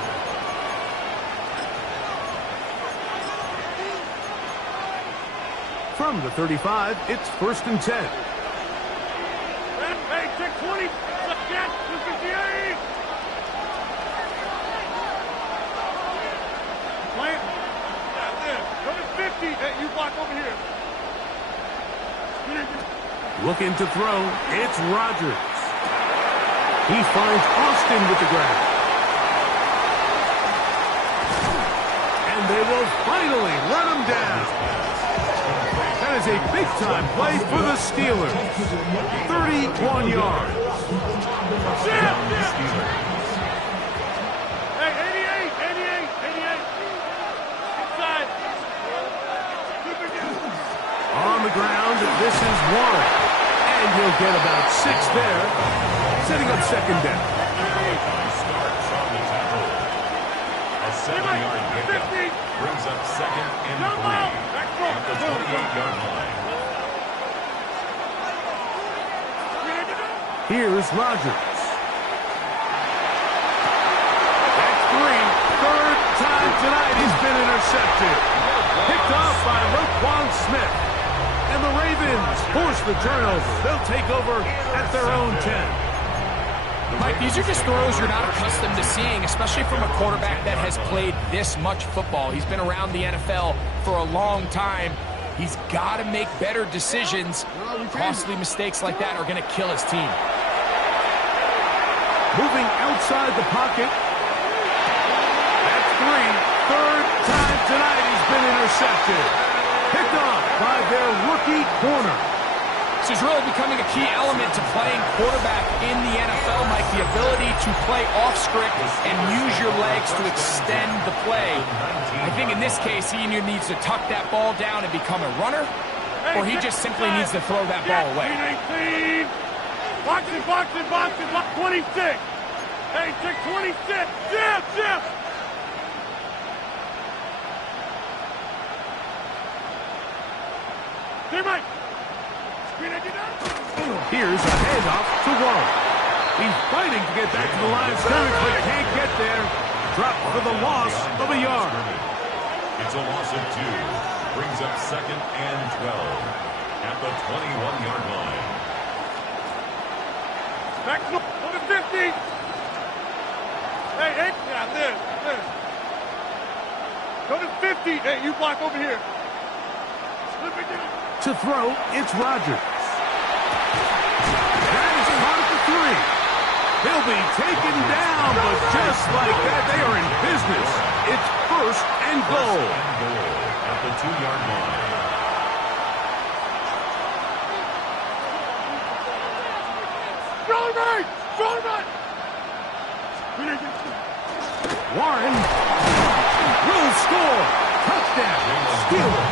From the 35, it's 1st and 10. Hey, check 20. Get 58. Plant. That's it. Go to 50. Hey, you block over here. Looking to throw, it's Rodgers. He finds Austin with the grab. And they will finally run him down. That is a big-time play for the Steelers. 31 yards. Hey, 88. Inside. On the ground, this is Warren. And he'll get about 6 there, setting up 2nd down. Starts on the tackle. A 7-yard pickup brings up 2nd and 3 at the 28-yard line. Here's Rodgers. That's 3. 3rd time tonight he's been intercepted. Picked off by Roquan Smith. And the Ravens force the turnover. They'll take over at their own 10. Mike, these are just throws you're not accustomed to seeing, especially from a quarterback that has played this much football. He's been around the NFL for a long time. He's got to make better decisions. Costly mistakes like that are going to kill his team. Moving outside the pocket. That's 3. 3rd time tonight he's been intercepted. Picked off by their rookie corner. This is really becoming a key element to playing quarterback in the NFL, Mike, the ability to play off script and use your legs to extend the play. I think in this case, he either needs to tuck that ball down and become a runner, or he just simply needs to throw that ball away. 18. Boxing. 26. Hey, check 26. Jim. Hey, Mike. Here's a handoff to Warren. He's fighting to get back to the line of scrimmage, but can't get there. Dropped for the loss of a yard. It's a loss of 2. Brings up 2nd and 12 at the 21-yard line. Back to the 50. Hey. Yeah, Liz. Go to 50. Hey, you block over here. To throw, it's Rodgers. That is caught at the 3. He'll be taken down, but just like that, they are in business. It's 1st and goal. At the 2-yard line. Warren will score. Touchdown, Steelers.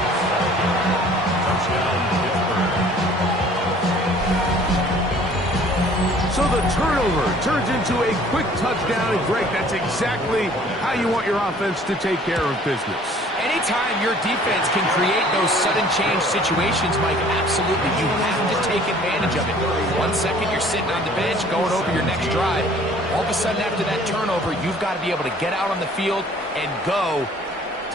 So the turnover turns into a quick touchdown. And Greg, that's exactly how you want your offense to take care of business. Anytime your defense can create those sudden change situations, Mike, absolutely, you have to take advantage of it. 1 second you're sitting on the bench going over your next drive. All of a sudden after that turnover, you've got to be able to get out on the field and go.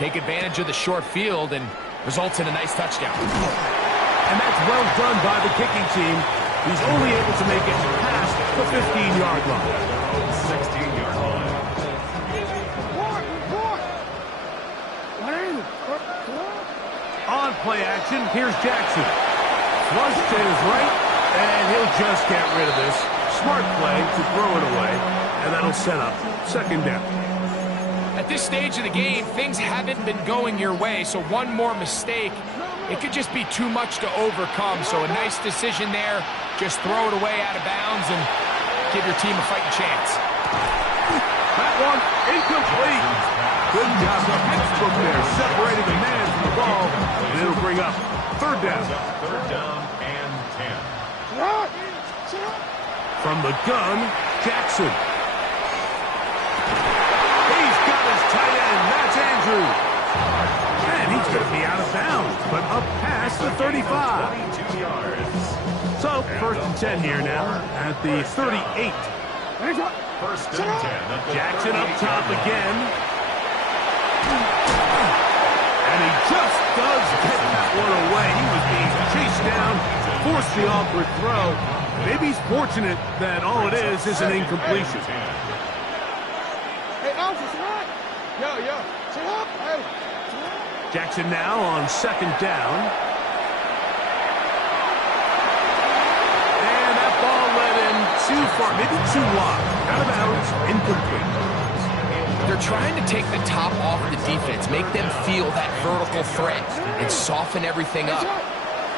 Take advantage of the short field and results in a nice touchdown. And that's well done by the kicking team. He's only able to make it past the 15-yard line. 16-yard Here's Jackson. Flushed to his right, and he'll just get rid of this. Smart play to throw it away, and that'll set up second down. At this stage of the game, things haven't been going your way, so one more mistake, it could just be too much to overcome. So a nice decision there. Just throw it away out of bounds and give your team a fighting chance. That one incomplete. Good job. Textbook there, separating the man from the ball, and it'll bring up third down. Third down and 10. From the gun, Jackson. He's got his tight end. That's Andrew. And he's going to be out of bounds, but up past the 35. 22 yards. So, first and 10 here now at the 38. First and 10. At the Jackson up 38 top yard again. And he just does get that one away. He was being chased down, forced the awkward throw. Maybe he's fortunate that all it is an incompletion. Hey, Alpha, sit up. Yo, sit up. Hey. Jackson now on second down. And that ball led him too far, maybe too wide. Out of bounds, incomplete. They're trying to take the top off the defense, make them feel that vertical threat, and soften everything up.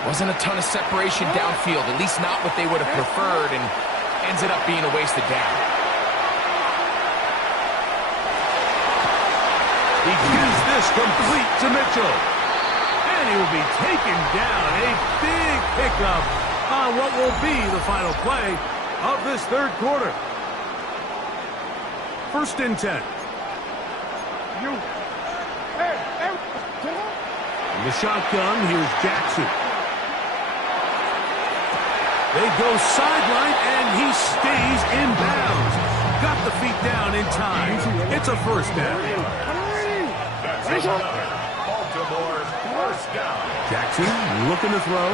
Wasn't a ton of separation downfield, at least not what they would have preferred, and ends up being a wasted down. He gives this complete to Mitchell. And he will be taken down. A big pickup on what will be the final play of this third quarter. First and 10. In the shotgun, here's Jackson. They go sideline, and he stays in bounds. Got the feet down in time. It's a first down. That's another Baltimore first down. Jackson looking to throw.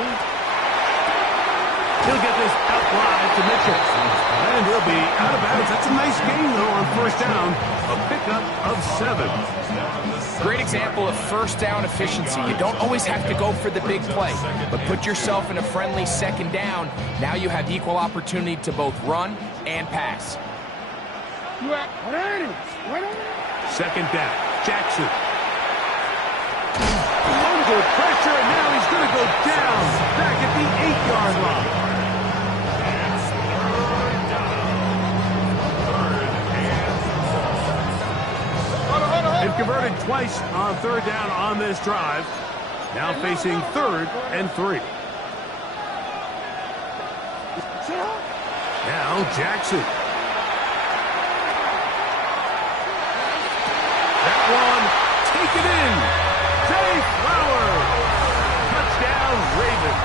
He'll get this out wide to Mitchell. And he'll be out of bounds. That's a nice gain, though, on first down. A pickup of 7. Great example of first down efficiency. You don't always have to go for the big play, but put yourself in a friendly second down. Now you have equal opportunity to both run and pass. Second down, Jackson. Under pressure, and now he's going to go down back at the 8-yard line. They've converted twice on third down on this drive. Now facing third and 3. Now Jackson. That one, take it in. Jay Flowers. Touchdown, Ravens.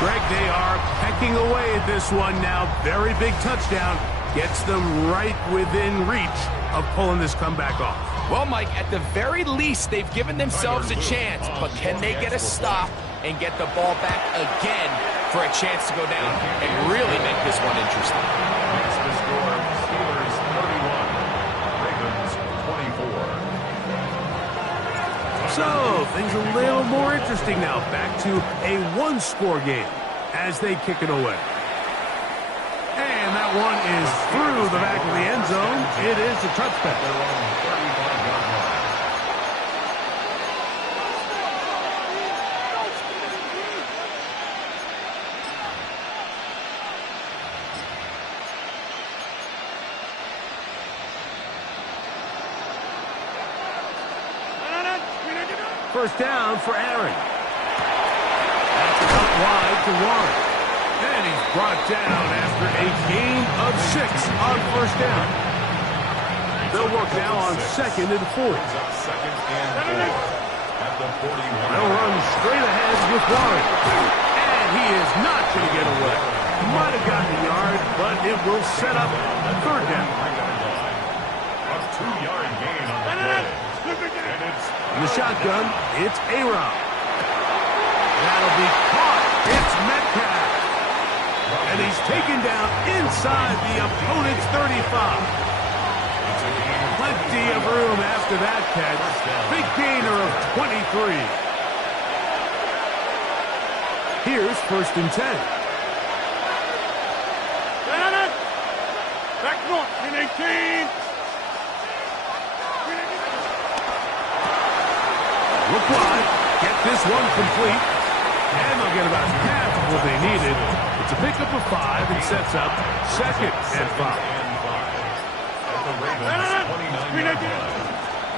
Greg, they are pecking away at this one now. Very big touchdown. Gets them right within reach of pulling this comeback off. Well, Mike, at the very least, they've given themselves a chance, but can they get a stop and get the ball back again for a chance to go down and really make this one interesting? That's the score. Steelers 31, Ravens 24. So, things a little more interesting now. Back to a one-score game as they kick it away. And that one is through the back of the end zone. It is a touchback. First down for Aaron. That's out wide to Warren. And he's brought down after a gain of 6 on first down. They'll work now on second and 4. Second and 4 at the 41. They'll run straight ahead with Warren. And he is not going to get away. Might have gotten a yard, but it will set up third down. A 2-yard gain on the play. And it's In the shotgun, it's A-Rob. That'll be caught. It's Metcalf. And he's taken down inside the opponent's 35. Plenty of room after that catch. Big gainer of 23. Here's 1st and 10. Back north, 18. Look wide. Get this one complete. And they'll get about half of what they needed. It's a pickup of 5 and sets up 2nd and 5.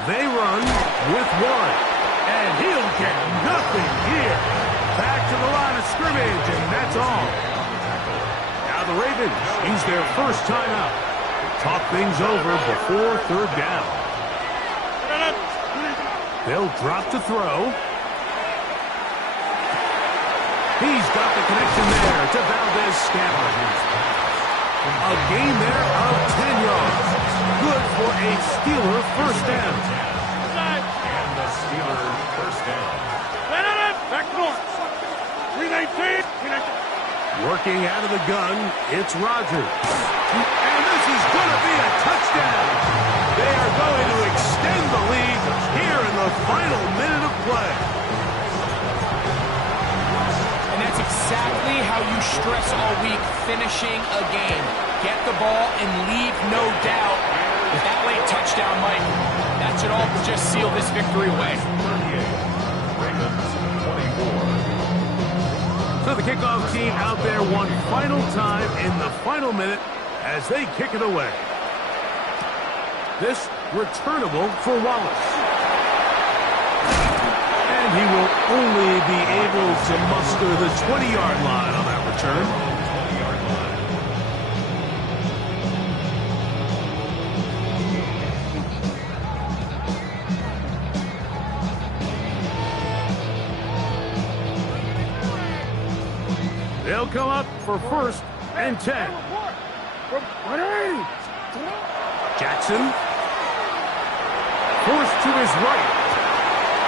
They run with 1. And he'll get nothing here. Back to the line of scrimmage, and that's all. Now the Ravens use their first timeout. Talk things over before 3rd down. They'll drop to throw. He's got the connection there to Valdez-Scantling. A gain there of 10 yards. Good for a Steeler first down. And the Steelers first down. Back north. 319. Working out of the gun, it's Rodgers. And this is going to be a touchdown. They are going to extend the lead here in the final minute of play. And that's exactly how you stress all week, finishing a game. Get the ball and leave no doubt. With that late touchdown, Mike, that should all just seal this victory away. 38. Ravens 24. So the kickoff team out there one final time in the final minute as they kick it away. This returnable for Wallace. And he will only be able to muster the 20-yard line on that return. They'll come up for 1st and 10. Jackson. Forced to his right.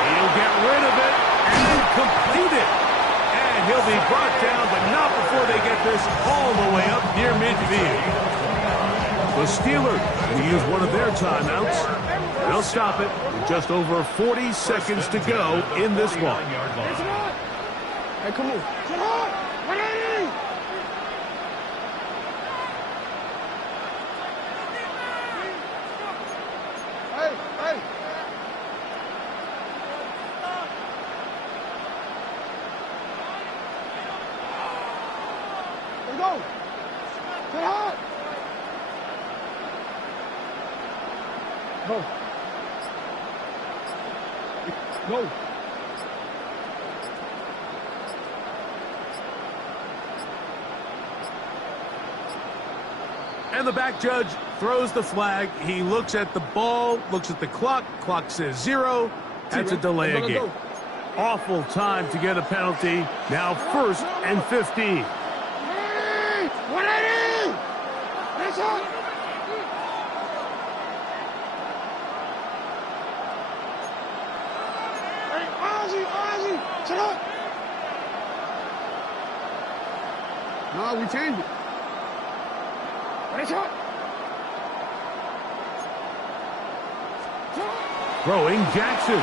He'll get rid of it and complete it. And he'll be brought down, but not before they get this all the way up near midfield. The Steelers will use one of their timeouts. They'll stop it with just over 40 seconds to go in this one. Hey, come on. Go. And the back judge throws the flag. He looks at the ball, looks at the clock. Clock says 0. That's a delay of game. Awful time to get a penalty. Now 1st and 15. No, we changed it. Throwing Jackson.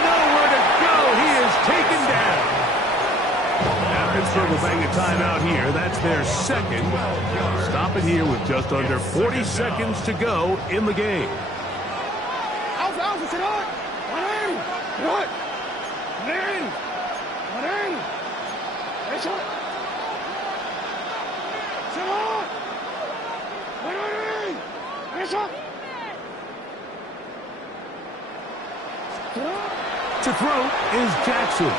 Nowhere to go. He is taken down. Now Pittsburgh will bang a timeout here. That's their 2nd. Stop it here with just under 40 seconds to go in the game. To throw is Jackson.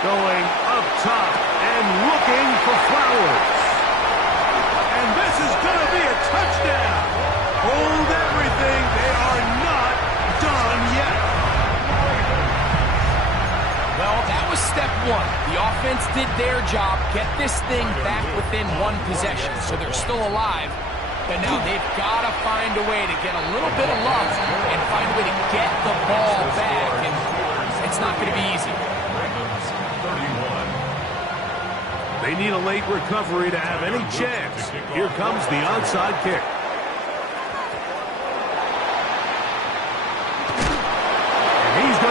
Going up top and looking for Flowers. And this is going to be a touchdown. Hold everything. They are not done yet. Well, that was step 1. The offense did their job, get this thing back within 1 possession, so they're still alive. But now they've got to find a way to get a little bit of luck and find a way to get the ball back. And it's not going to be easy. They need a late recovery to have any chance. Here comes the onside kick. He's going